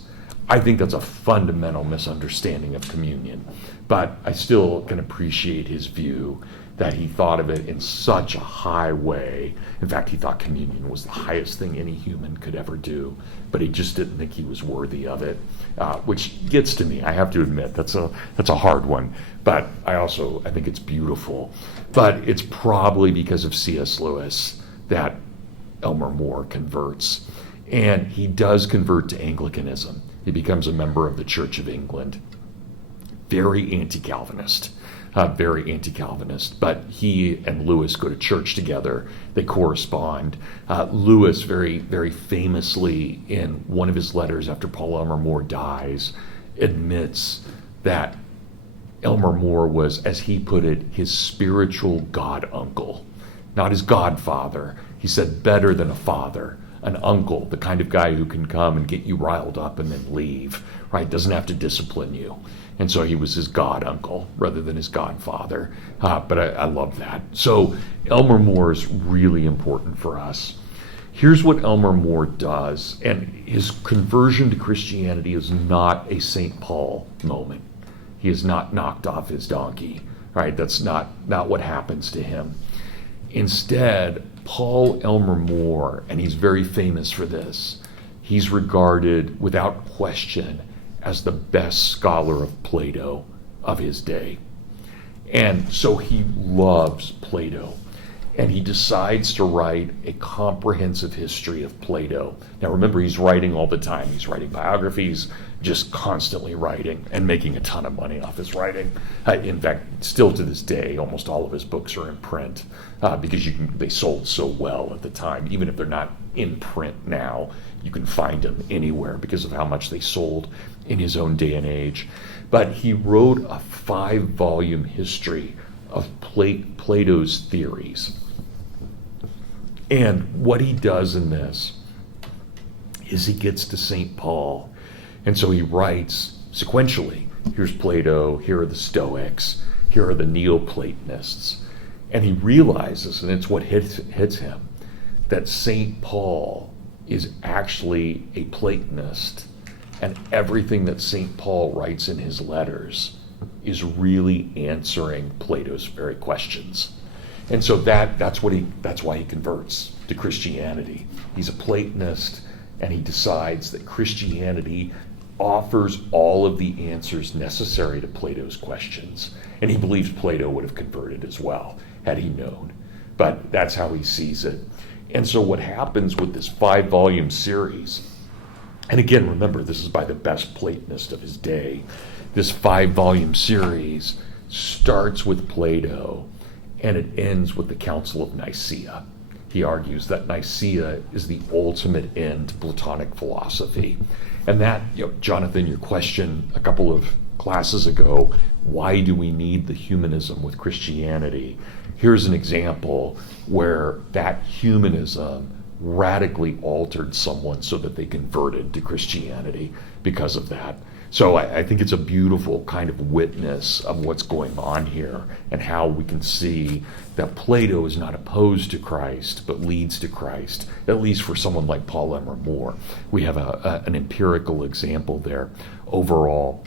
I think that's a fundamental misunderstanding of communion, but I still can appreciate his view that he thought of it in such a high way. In fact, he thought communion was the highest thing any human could ever do, but he just didn't think he was worthy of it, which gets to me. I have to admit, that's a hard one, but I think it's beautiful. But it's probably because of C.S. Lewis that Elmer More converts, and he does convert to Anglicanism. He becomes a member of the Church of England. Very anti-Calvinist, but he and Lewis go to church together. They correspond. Lewis very, very famously, in one of his letters after Paul Elmer More dies, admits that Elmer More was, as he put it, his spiritual god uncle, not his godfather. He said better than a father, an uncle, the kind of guy who can come and get you riled up and then leave, right? Doesn't have to discipline you. And so he was his god uncle rather than his godfather. But I love that. So Elmer More is really important for us. Here's what Elmer More does, and his conversion to Christianity is not a St. Paul moment. He is not knocked off his donkey, right? That's not what happens to him. Instead, Paul Elmer More, and he's very famous for this, he's regarded without question as the best scholar of Plato of his day. And so he loves Plato, and he decides to write a comprehensive history of Plato. Now remember, he's writing all the time. He's writing biographies, just constantly writing and making a ton of money off his writing. In fact, still to this day, almost all of his books are in print because they sold so well at the time. Even if they're not in print now, you can find them anywhere because of how much they sold in his own day and age. But he wrote a 5-volume history of Plato's theories. And what he does in this is he gets to St. Paul. And so he writes sequentially. Here's Plato, here are the Stoics, here are the Neoplatonists. And he realizes, and it's what hits him, that St. Paul is actually a Platonist, and everything that St. Paul writes in his letters is really answering Plato's very questions. And so that's why he converts to Christianity. He's a Platonist, and he decides that Christianity offers all of the answers necessary to Plato's questions. And he believes Plato would have converted as well, had he known. But that's how he sees it. And so what happens with this 5-volume series, and again, remember, this is by the best Platonist of his day, this 5-volume series starts with Plato, and it ends with the Council of Nicaea. He argues that Nicaea is the ultimate end to Platonic philosophy. And that, Jonathan, your question a couple of classes ago, why do we need the humanism with Christianity? Here's an example where that humanism radically altered someone so that they converted to Christianity because of that. So I think it's a beautiful kind of witness of what's going on here and how we can see that Plato is not opposed to Christ, but leads to Christ, at least for someone like Paul Elmer More. We have an empirical example there overall.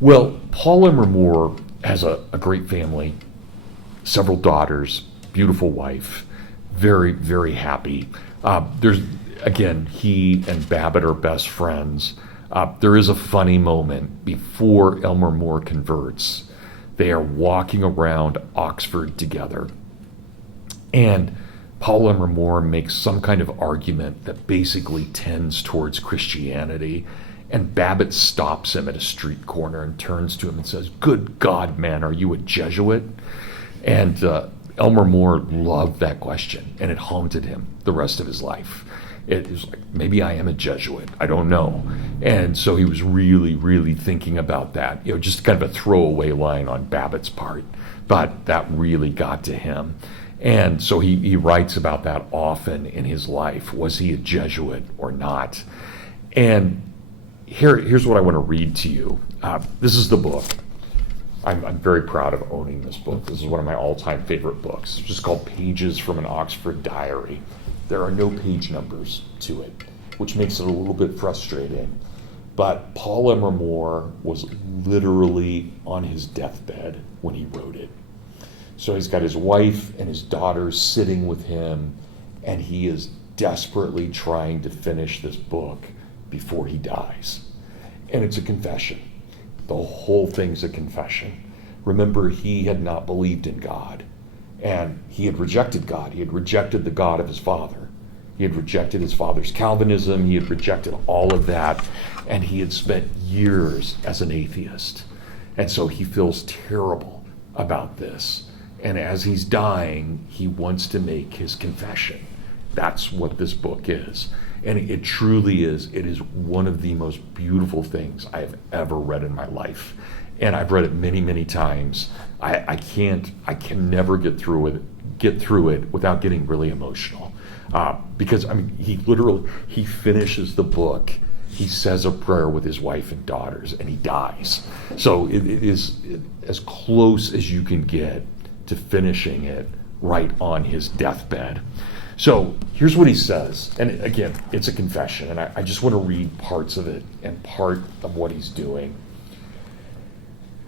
Well, Paul Elmer More has a great family, several daughters, beautiful wife, very, very happy. He and Babbitt are best friends. There is a funny moment before Elmer More converts. They are walking around Oxford together, and Paul Elmer More makes some kind of argument that basically tends towards Christianity, and Babbitt stops him at a street corner and turns to him and says, "Good God, man, are you a Jesuit?" And Elmer More loved that question, and it haunted him the rest of his life. It was like, maybe I am a Jesuit, I don't know. And so he was really, really thinking about that, just kind of a throwaway line on Babbitt's part, but that really got to him. And so he writes about that often in his life. Was he a Jesuit or not? And here's what I want to read to you. This is the book. I'm very proud of owning this book. This is one of my all-time favorite books. It's just called Pages from an Oxford Diary. There are no page numbers to it, which makes it a little bit frustrating. But Paul Elmer More was literally on his deathbed when he wrote it. So he's got his wife and his daughters sitting with him, and he is desperately trying to finish this book before he dies. And it's a confession. The whole thing's a confession. Remember, he had not believed in God, and he had rejected God. He had rejected the God of his father. He had rejected his father's Calvinism. He had rejected all of that, and he had spent years as an atheist. And so he feels terrible about this. And as he's dying, he wants to make his confession. That's what this book is. And it truly is. It is one of the most beautiful things I have ever read in my life. And I've read it many, many times. I can never get through it without getting really emotional. Because I mean, he finishes the book, he says a prayer with his wife and daughters, and he dies. So it is as close as you can get to finishing it right on his deathbed. So here's what he says, and again, it's a confession, and I just want to read parts of it and part of what he's doing.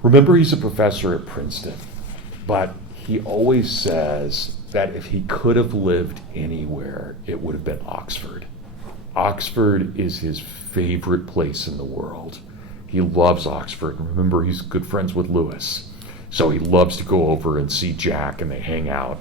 Remember, he's a professor at Princeton, but he always says that if he could have lived anywhere, it would have been Oxford. Oxford is his favorite place in the world. He loves Oxford. Remember, he's good friends with Lewis, so he loves to go over and see Jack, and they hang out.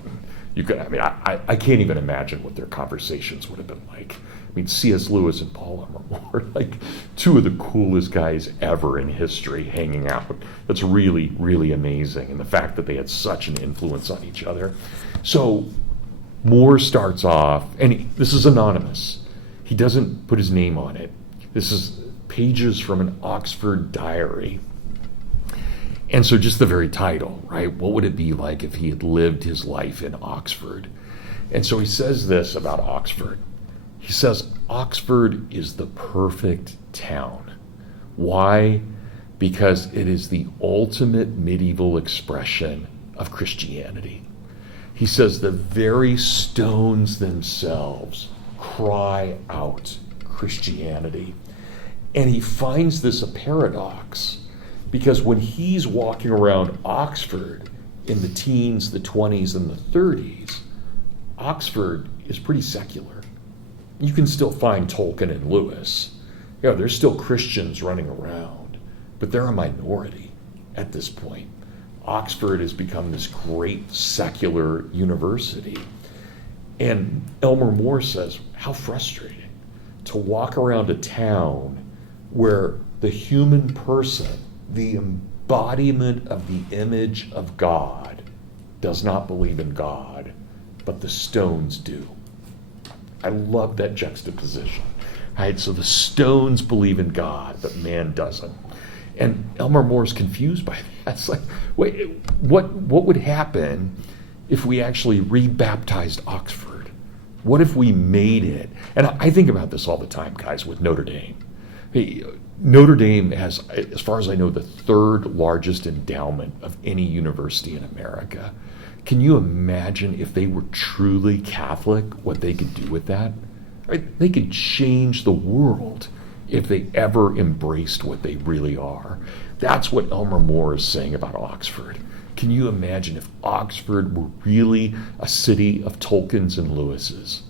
I can't even imagine what their conversations would have been like. I mean, C.S. Lewis and Paul Elmer More, like two of the coolest guys ever in history hanging out. That's really, really amazing. And the fact that they had such an influence on each other. So More starts off, and this is anonymous. He doesn't put his name on it. This is pages from an Oxford diary. And so just the very title, right? What would it be like if he had lived his life in Oxford? And so he says this about Oxford. He says, Oxford is the perfect town. Why? Because it is the ultimate medieval expression of Christianity. He says the very stones themselves cry out Christianity. And he finds this a paradox, because when he's walking around Oxford in the teens, the 20s, and the 30s, Oxford is pretty secular. You can still find Tolkien and Lewis. You know, there's still Christians running around, but they're a minority at this point. Oxford has become this great secular university. And Elm'er More says, how frustrating to walk around a town where the human person, the embodiment of the image of God, does not believe in God, but the stones do. I love that juxtaposition. Right? So the stones believe in God, but man doesn't. And Elm'er Moore's confused by that. It's like, wait, what would happen if we actually rebaptized Oxford? What if we made it? And I think about this all the time, guys, with Notre Dame. Hey, Notre Dame has, as far as I know, the third largest endowment of any university in America. Can you imagine if they were truly Catholic, what they could do with that? Right? They could change the world if they ever embraced what they really are. That's what Elm'er More is saying about Oxford. Can you imagine if Oxford were really a city of Tolkien's and Lewis's?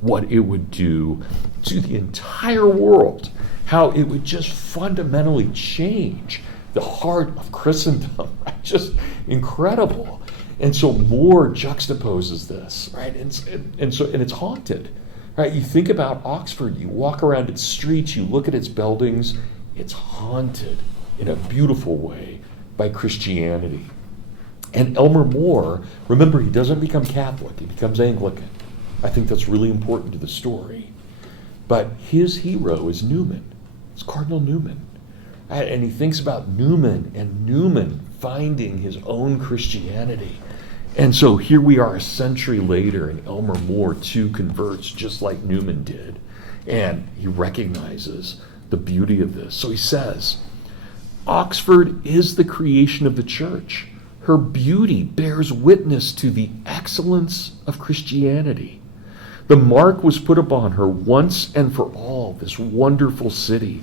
What it would do to the entire world, how it would just fundamentally change the heart of Christendom. Just incredible. And so More juxtaposes this, right? And it's haunted, right? You think about Oxford, you walk around its streets, you look at its buildings, it's haunted in a beautiful way by Christianity. And Elm'er More, remember, he doesn't become Catholic, he becomes Anglican. I think that's really important to the story. But his hero is Newman. It's Cardinal Newman. And he thinks about Newman and Newman finding his own Christianity. And so here we are a century later, and Elm'er More too converts just like Newman did. And he recognizes the beauty of this. So he says, Oxford is the creation of the church. Her beauty bears witness to the excellence of Christianity. The mark was put upon her once and for all, this wonderful city.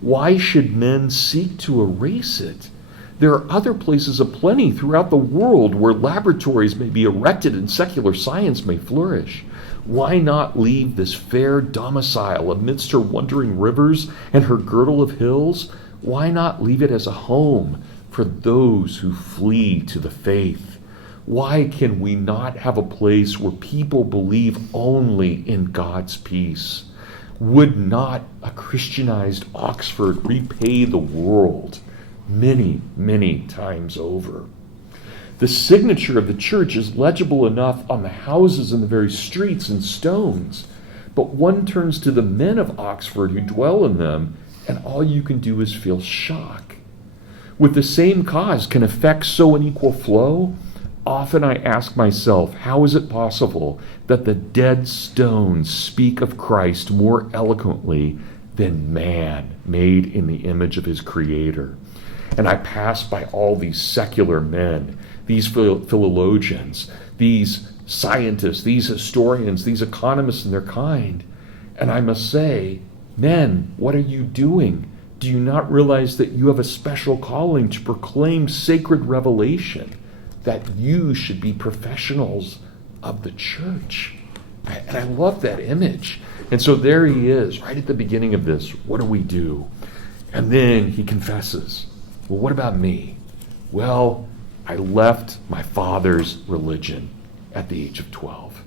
Why should men seek to erase it? There are other places aplenty throughout the world where laboratories may be erected and secular science may flourish. Why not leave this fair domicile amidst her wandering rivers and her girdle of hills? Why not leave it as a home for those who flee to the faith? Why can we not have a place where people believe only in God's peace? Would not a Christianized Oxford repay the world many, many times over? The signature of the church is legible enough on the houses and the very streets and stones, but one turns to the men of Oxford who dwell in them, and all you can do is feel shock. With the same cause, can effects so unequal flow? Often I ask myself, how is it possible that the dead stones speak of Christ more eloquently than man made in the image of his Creator? And I pass by all these secular men, these philologians, these scientists, these historians, these economists and their kind, and I must say, men, what are you doing? Do you not realize that you have a special calling to proclaim sacred revelation, that you should be professionals of the church? And I love that image. And so there he is, right at the beginning of this. What do? And then he confesses, well, what about me? Well, I left my father's religion at the age of 12.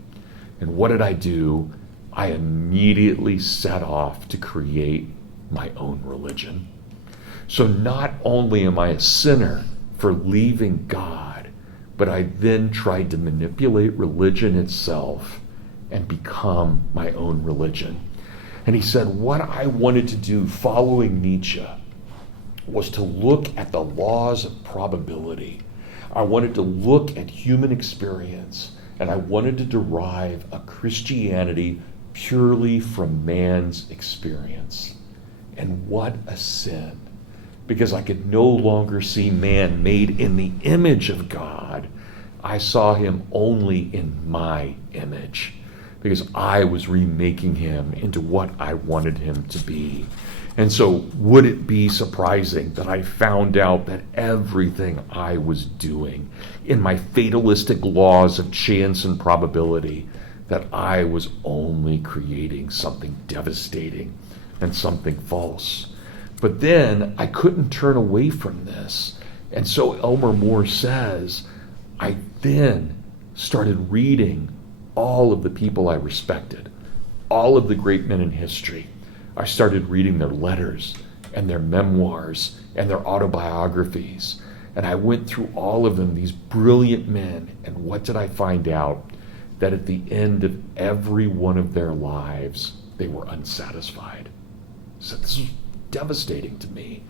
And what did I do? I immediately set off to create my own religion. So not only am I a sinner for leaving God, but I then tried to manipulate religion itself and become my own religion. And he said, what I wanted to do following Nietzsche was to look at the laws of probability. I wanted to look at human experience, and I wanted to derive a Christianity purely from man's experience. And what a sin, because I could no longer see man made in the image of God. I saw him only in my image, because I was remaking him into what I wanted him to be. And so would it be surprising that I found out that everything I was doing in my fatalistic laws of chance and probability, that I was only creating something devastating and something false? But then I couldn't turn away from this. And so Elm'er More says, I then started reading all of the people I respected, all of the great men in history. I started reading their letters and their memoirs and their autobiographies. And I went through all of them, these brilliant men. And what did I find out? That at the end of every one of their lives, they were unsatisfied. So this was devastating to me,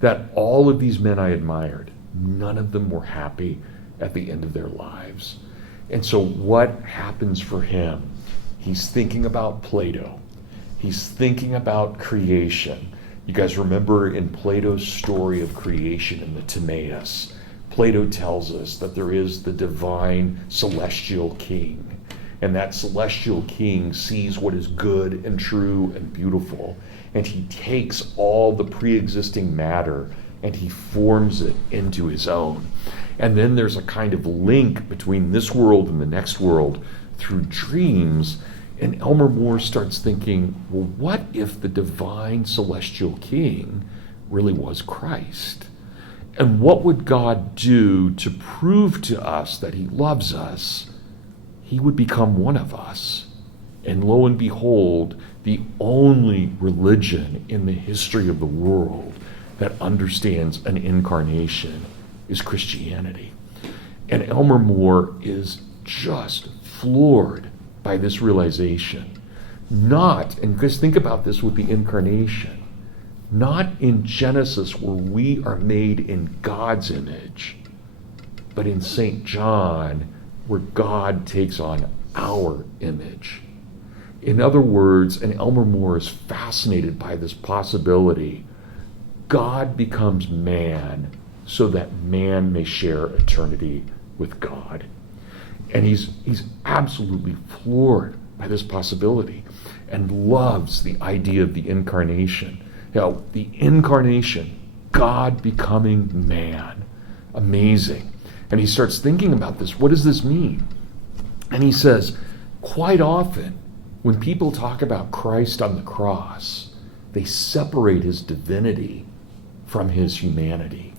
that all of these men I admired, none of them were happy at the end of their lives. And so what happens for him? He's thinking about Plato. He's thinking about creation. You guys remember in Plato's story of creation in the Timaeus, Plato tells us that there is the divine celestial king. And that celestial king sees what is good and true and beautiful. And he takes all the pre-existing matter and he forms it into his own. And then there's a kind of link between this world and the next world through dreams. And Elm'er More starts thinking, well, what if the divine celestial king really was Christ? And what would God do to prove to us that he loves us? He would become one of us. And lo and behold, the only religion in the history of the world that understands an incarnation is Christianity. And Elm'er More is just floored by this realization. Not, and just think about this with the incarnation, not in Genesis where we are made in God's image, but in St. John where God takes on our image. In other words, and Elm'er More is fascinated by this possibility, God becomes man so that man may share eternity with God. And he's absolutely floored by this possibility and loves the idea of the incarnation. You know, the incarnation, God becoming man, amazing. And he starts thinking about this. What does this mean? And he says, quite often, when people talk about Christ on the cross, they separate his divinity from his humanity.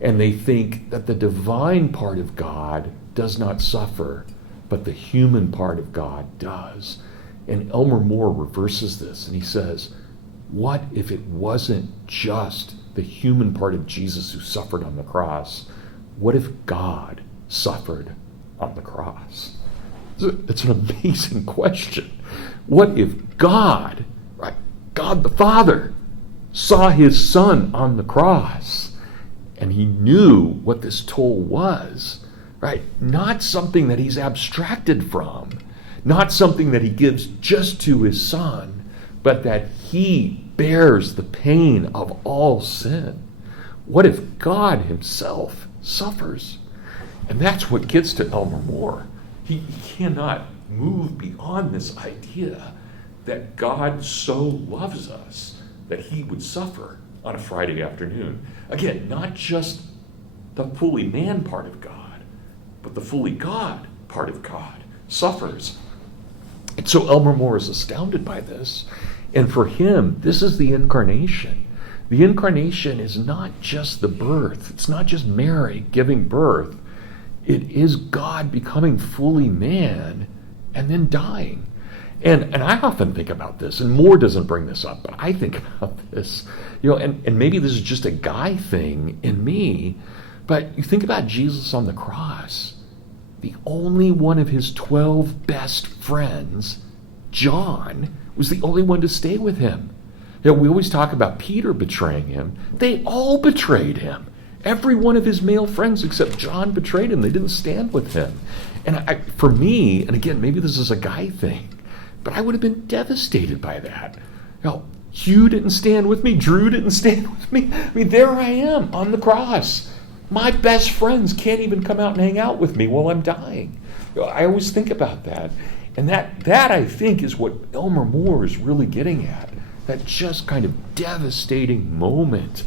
And they think that the divine part of God does not suffer, but the human part of God does. And Elm'er More reverses this, and he says, what if it wasn't just the human part of Jesus who suffered on the cross? What if God suffered on the cross? It's an amazing question. What if God, right, God the Father, saw his Son on the cross, and he knew what this toll was, right? Not something that he's abstracted from, not something that he gives just to his Son, but that he bears the pain of all sin. What if God himself suffers? And that's what gets to Elm'er More. He cannot move beyond this idea that God so loves us that he would suffer on a Friday afternoon. Again, not just the fully man part of God, but the fully God part of God suffers. And so Elm'er More is astounded by this. And for him, this is the incarnation. The incarnation is not just the birth. It's not just Mary giving birth. It is God becoming fully man and then dying. And I often think about this, and More doesn't bring this up, but I think about this, and maybe this is just a guy thing in me, but you think about Jesus on the cross. The only one of his 12 best friends, John, was the only one to stay with him. We always talk about Peter betraying him. They all betrayed him. Every one of his male friends except John betrayed him. They didn't stand with him. And for me, and again, maybe this is a guy thing, but I would have been devastated by that. Hugh didn't stand with me. Drew didn't stand with me. I mean, there I am on the cross. My best friends can't even come out and hang out with me while I'm dying. I always think about that. And that I think is what Elm'er More is really getting at. That just kind of devastating moment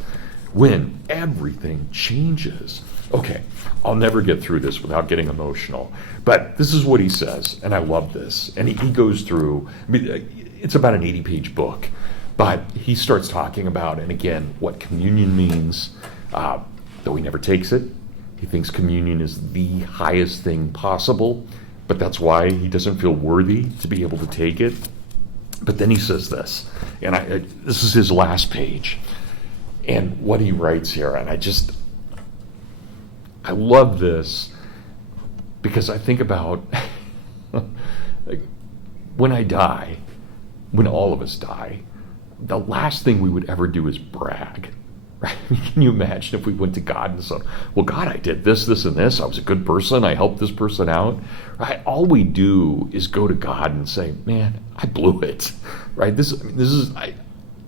when everything changes. Okay, I'll never get through this without getting emotional. But this is what he says, and I love this. And he goes through, it's about an 80-page book, but he starts talking about, and again, what communion means, though he never takes it. He thinks communion is the highest thing possible, but that's why he doesn't feel worthy to be able to take it. But then he says this, and this is his last page, and what he writes here, and I love this because I think about when I die, when all of us die, the last thing we would ever do is brag. Right? Can you imagine if we went to God and said, well, God, I did this, this, and this. I was a good person. I helped this person out. Right? All we do is go to God and say, man, I blew it. Right? This is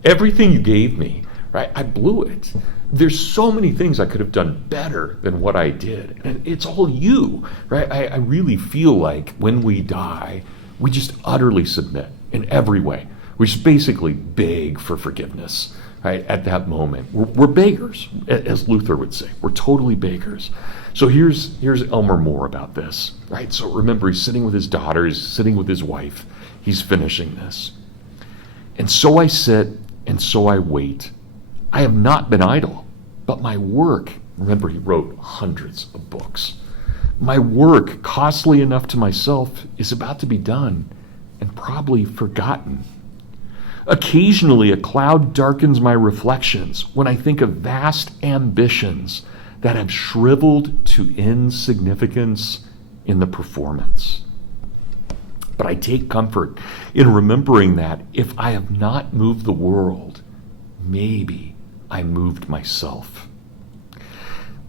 everything you gave me. Right? I blew it. There's so many things I could have done better than what I did. And it's all you. Right? I really feel like when we die, we just utterly submit in every way. We just basically beg for forgiveness. Right, at that moment, we're beggars, as Luther would say. We're totally beggars. So here's Elm'er More about this. Right. So remember, he's sitting with his daughter. He's sitting with his wife. He's finishing this. And so I sit, and so I wait. I have not been idle, but my work. Remember, he wrote hundreds of books. My work, costly enough to myself, is about to be done, and probably forgotten. Occasionally, a cloud darkens my reflections when I think of vast ambitions that have shriveled to insignificance in the performance. But I take comfort in remembering that if I have not moved the world, maybe I moved myself.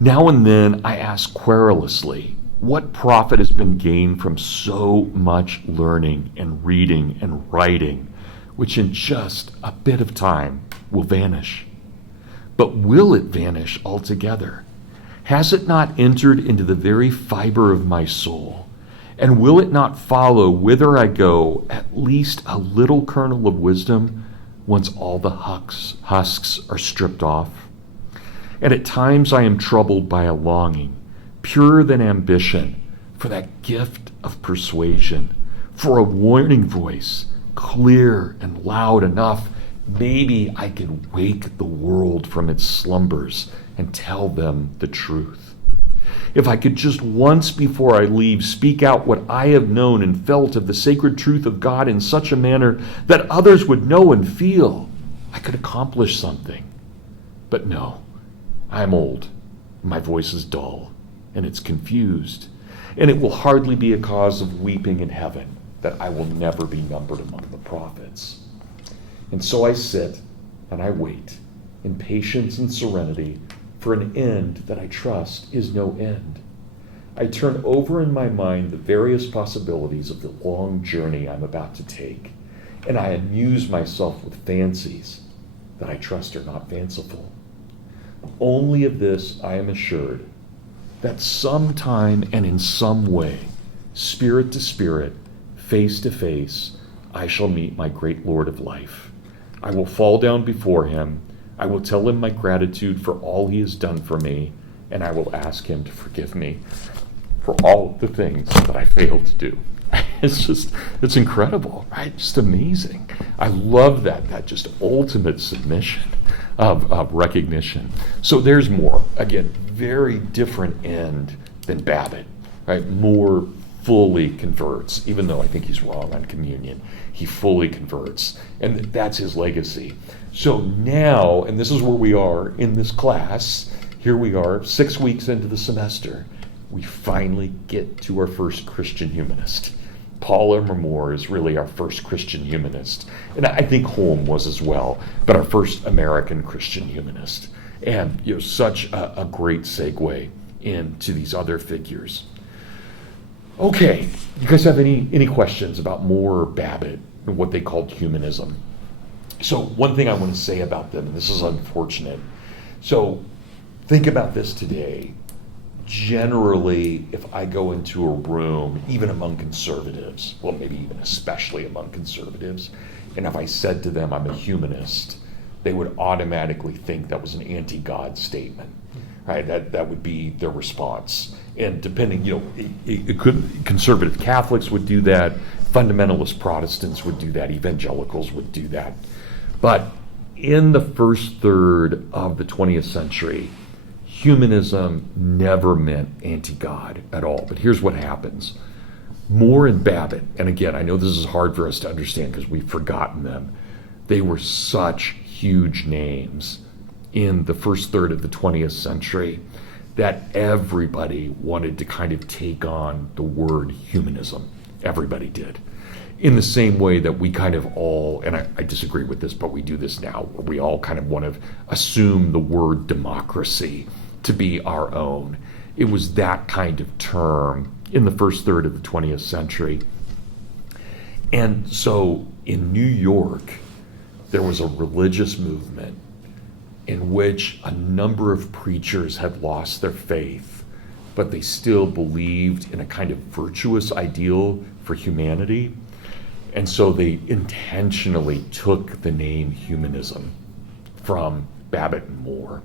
Now and then I ask querulously, what profit has been gained from so much learning and reading and writing, which in just a bit of time will vanish? But will it vanish altogether? Has it not entered into the very fiber of my soul? And will it not follow whither I go at least a little kernel of wisdom once all the husks are stripped off? And at times I am troubled by a longing, purer than ambition, for that gift of persuasion, for a warning voice, clear and loud enough. Maybe I could wake the world from its slumbers and tell them the truth. If I could just once before I leave speak out what I have known and felt of the sacred truth of God in such a manner that others would know and feel, I could accomplish something. But no, I am old, my voice is dull, and it's confused, and it will hardly be a cause of weeping in heaven that I will never be numbered among the prophets. And so I sit and I wait in patience and serenity for an end that I trust is no end. I turn over in my mind the various possibilities of the long journey I'm about to take, and I amuse myself with fancies that I trust are not fanciful. Only of this I am assured, that sometime and in some way, spirit to spirit, face to face, I shall meet my great Lord of life. I will fall down before him. I will tell him my gratitude for all he has done for me, and I will ask him to forgive me for all the things that I failed to do. It's incredible, right? Just amazing. I love that just ultimate submission of recognition. So there's More. Again, very different end than Babbitt, right? More fully converts, even though I think he's wrong on communion. He fully converts, and that's his legacy. So now, and this is where we are in this class, here we are 6 weeks into the semester, we finally get to our first Christian humanist. Paul Elmer More is really our first Christian humanist, and I think Holm was as well, but our first American Christian humanist. And such a great segue into these other figures. Okay, you guys have any questions about More or Babbitt and what they called humanism? So one thing I want to say about them, and this is unfortunate. So think about this today. Generally, if I go into a room, even among conservatives, well, maybe even especially among conservatives, and if I said to them, I'm a humanist, they would automatically think that was an anti-God statement, right? That would be their response. And depending, it could, conservative Catholics would do that, fundamentalist Protestants would do that, evangelicals would do that. But in the first third of the 20th century, humanism never meant anti-God at all. But here's what happens. More and Babbitt, and again, I know this is hard for us to understand because we've forgotten them. They were such huge names in the first third of the 20th century that everybody wanted to kind of take on the word humanism. Everybody did. In the same way that we kind of all, and I disagree with this, but we do this now, where we all kind of want to assume the word democracy to be our own. It was that kind of term in the first third of the 20th century. And so in New York, there was a religious movement in which a number of preachers had lost their faith, but they still believed in a kind of virtuous ideal for humanity. And so they intentionally took the name humanism from Babbitt and More,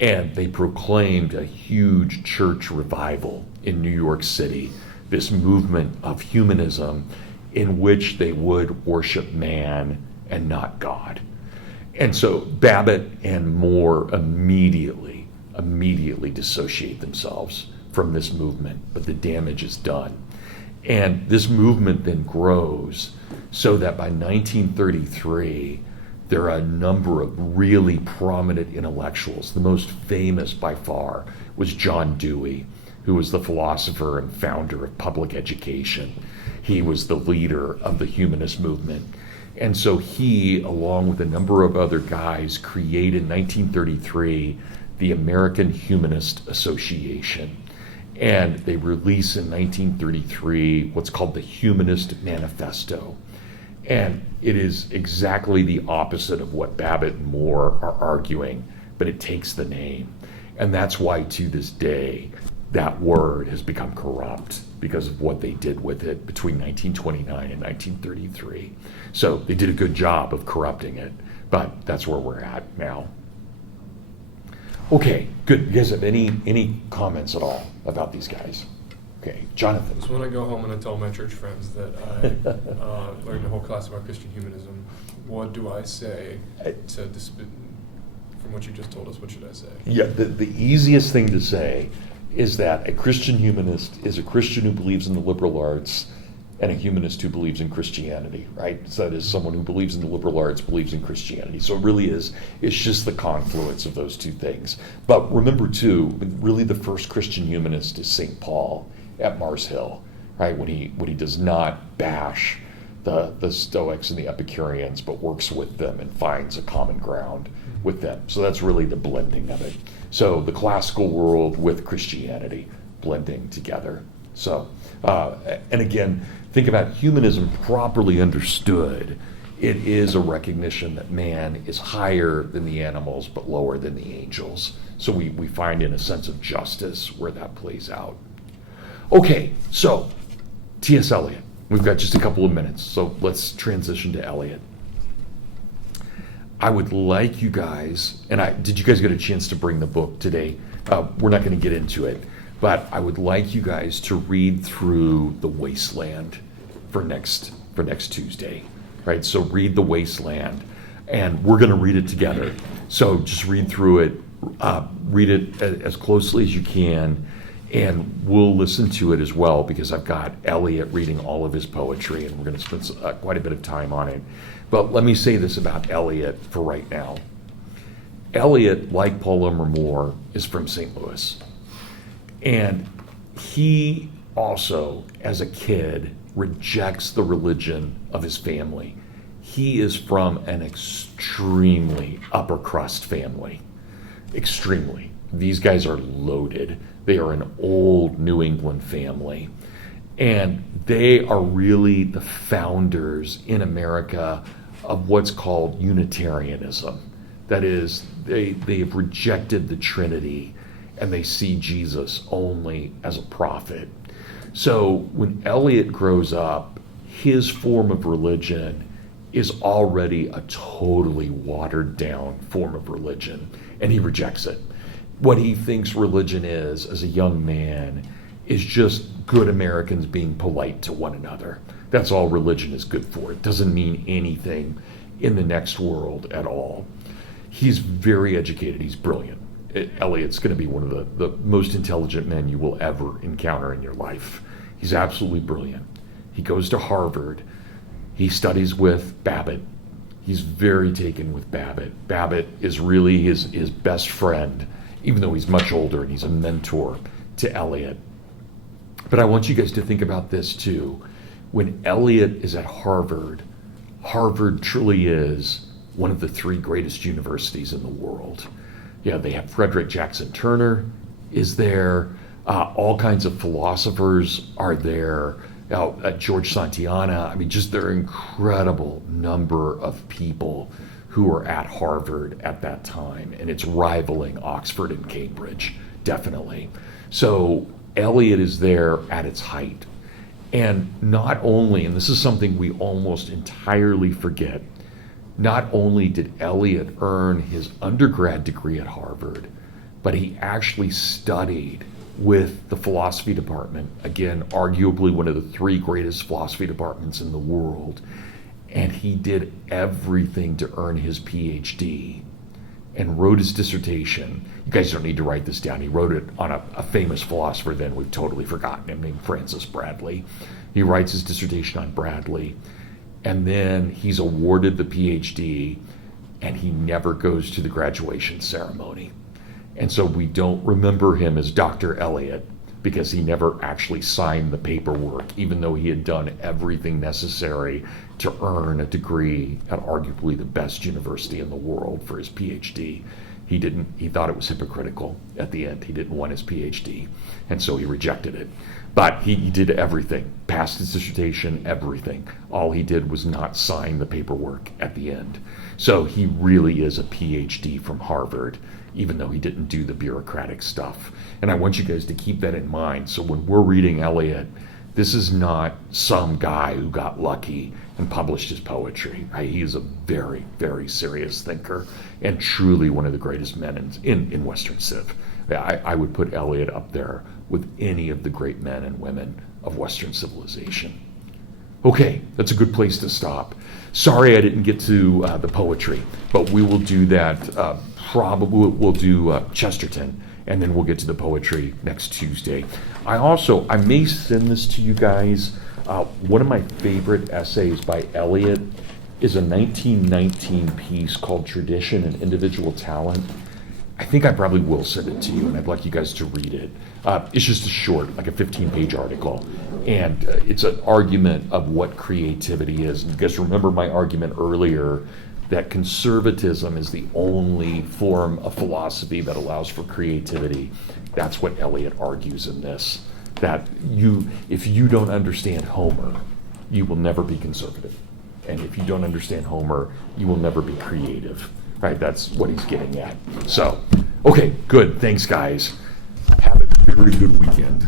and they proclaimed a huge church revival in New York City, this movement of humanism in which they would worship man and not God. And so Babbitt and More immediately dissociate themselves from this movement, but the damage is done. And this movement then grows so that by 1933, there are a number of really prominent intellectuals. The most famous by far was John Dewey, who was the philosopher and founder of public education. He was the leader of the humanist movement. And so he, along with a number of other guys, created in 1933 the American Humanist Association. And they release in 1933 what's called the Humanist Manifesto. And it is exactly the opposite of what Babbitt and More are arguing, but it takes the name. And that's why to this day, that word has become corrupt because of what they did with it between 1929 and 1933. So they did a good job of corrupting it, but that's where we're at now. Okay, good. You guys have any comments at all about these guys? Okay, Jonathan. So when I go home and I tell my church friends that I learned a whole class about Christian humanism, what do I say to dispute? From what you just told us, what should I say? Yeah, the easiest thing to say is that a Christian humanist is a Christian who believes in the liberal arts and a humanist who believes in Christianity, right? So that is someone who believes in the liberal arts, believes in Christianity. So it really is, it's just the confluence of those two things. But remember too, really the first Christian humanist is St. Paul at Mars Hill, right? When he does not bash the Stoics and the Epicureans, but works with them and finds a common ground with them. So that's really the blending of it. So the classical world with Christianity blending together. So, and again, think about humanism properly understood. It is a recognition that man is higher than the animals, but lower than the angels. So we find in a sense of justice where that plays out. Okay, so T.S. Eliot. We've got just a couple of minutes, so let's transition to Eliot. I would like you guys, and did you guys get a chance to bring the book today? We're not going to get into it, but I would like you guys to read through The Wasteland for next Tuesday, right? So read The Wasteland, and we're going to read it together. So just read through it, read it as closely as you can, and we'll listen to it as well because I've got Eliot reading all of his poetry, and we're going to spend quite a bit of time on it. But let me say this about Eliot for right now. Eliot, like Paul Elmer More, is from St. Louis. And he also, as a kid, rejects the religion of his family. He is from an extremely upper crust family. Extremely. These guys are loaded. They are an old New England family. And they are really the founders in America of what's called Unitarianism. That is, they've rejected the Trinity and they see Jesus only as a prophet. So when Eliot grows up, his form of religion is already a totally watered down form of religion, and he rejects it. What he thinks religion is, as a young man, is just good Americans being polite to one another. That's all religion is good for. It doesn't mean anything in the next world at all. He's very educated. He's brilliant. Eliot's going to be one of the most intelligent men you will ever encounter in your life. He's absolutely brilliant. He goes to Harvard. He studies with Babbitt. He's very taken with Babbitt. Babbitt is really his best friend, even though he's much older, and he's a mentor to Eliot. But I want you guys to think about this too. When Eliot is at Harvard, Harvard truly is one of the three greatest universities in the world. Yeah, they have Frederick Jackson Turner is there. All kinds of philosophers are there. George Santayana. I mean, just there are incredible number of people who are at Harvard at that time, and it's rivaling Oxford and Cambridge, definitely. So Eliot is there at its height. And not only, and this is something we almost entirely forget, not only did Eliot earn his undergrad degree at Harvard, but he actually studied with the philosophy department, again, arguably one of the three greatest philosophy departments in the world. And he did everything to earn his PhD and wrote his dissertation. You guys don't need to write this down. He wrote it on a famous philosopher then, we've totally forgotten him, named Francis Bradley. He writes his dissertation on Bradley, and then he's awarded the PhD, and he never goes to the graduation ceremony. And so we don't remember him as Dr. Eliot because he never actually signed the paperwork, even though he had done everything necessary to earn a degree at arguably the best university in the world for his PhD. He thought it was hypocritical at the end. He didn't want his PhD, and so he rejected it. But he did everything, passed his dissertation, everything. All he did was not sign the paperwork at the end. So he really is a PhD from Harvard, even though he didn't do the bureaucratic stuff. And I want you guys to keep that in mind. So when we're reading Eliot, This is not some guy who got lucky and published his poetry. Right? He is a very, very serious thinker and truly one of the greatest men in Western Civ. I would put Eliot up there with any of the great men and women of Western civilization. Okay, that's a good place to stop. Sorry I didn't get to the poetry, but we will do that. Probably we'll do Chesterton, and then we'll get to the poetry next Tuesday. I may send this to you guys. One of my favorite essays by Eliot is a 1919 piece called Tradition and Individual Talent. I think I probably will send it to you, and I'd like you guys to read it. It's just a short, like a 15-page article, and it's an argument of what creativity is. And you guys remember my argument earlier that conservatism is the only form of philosophy that allows for creativity. That's what Eliot argues in this, that if you don't understand Homer, you will never be conservative. And if you don't understand Homer, you will never be creative. Right, that's what he's getting at. So, okay, good. Thanks, guys. Have a very good weekend.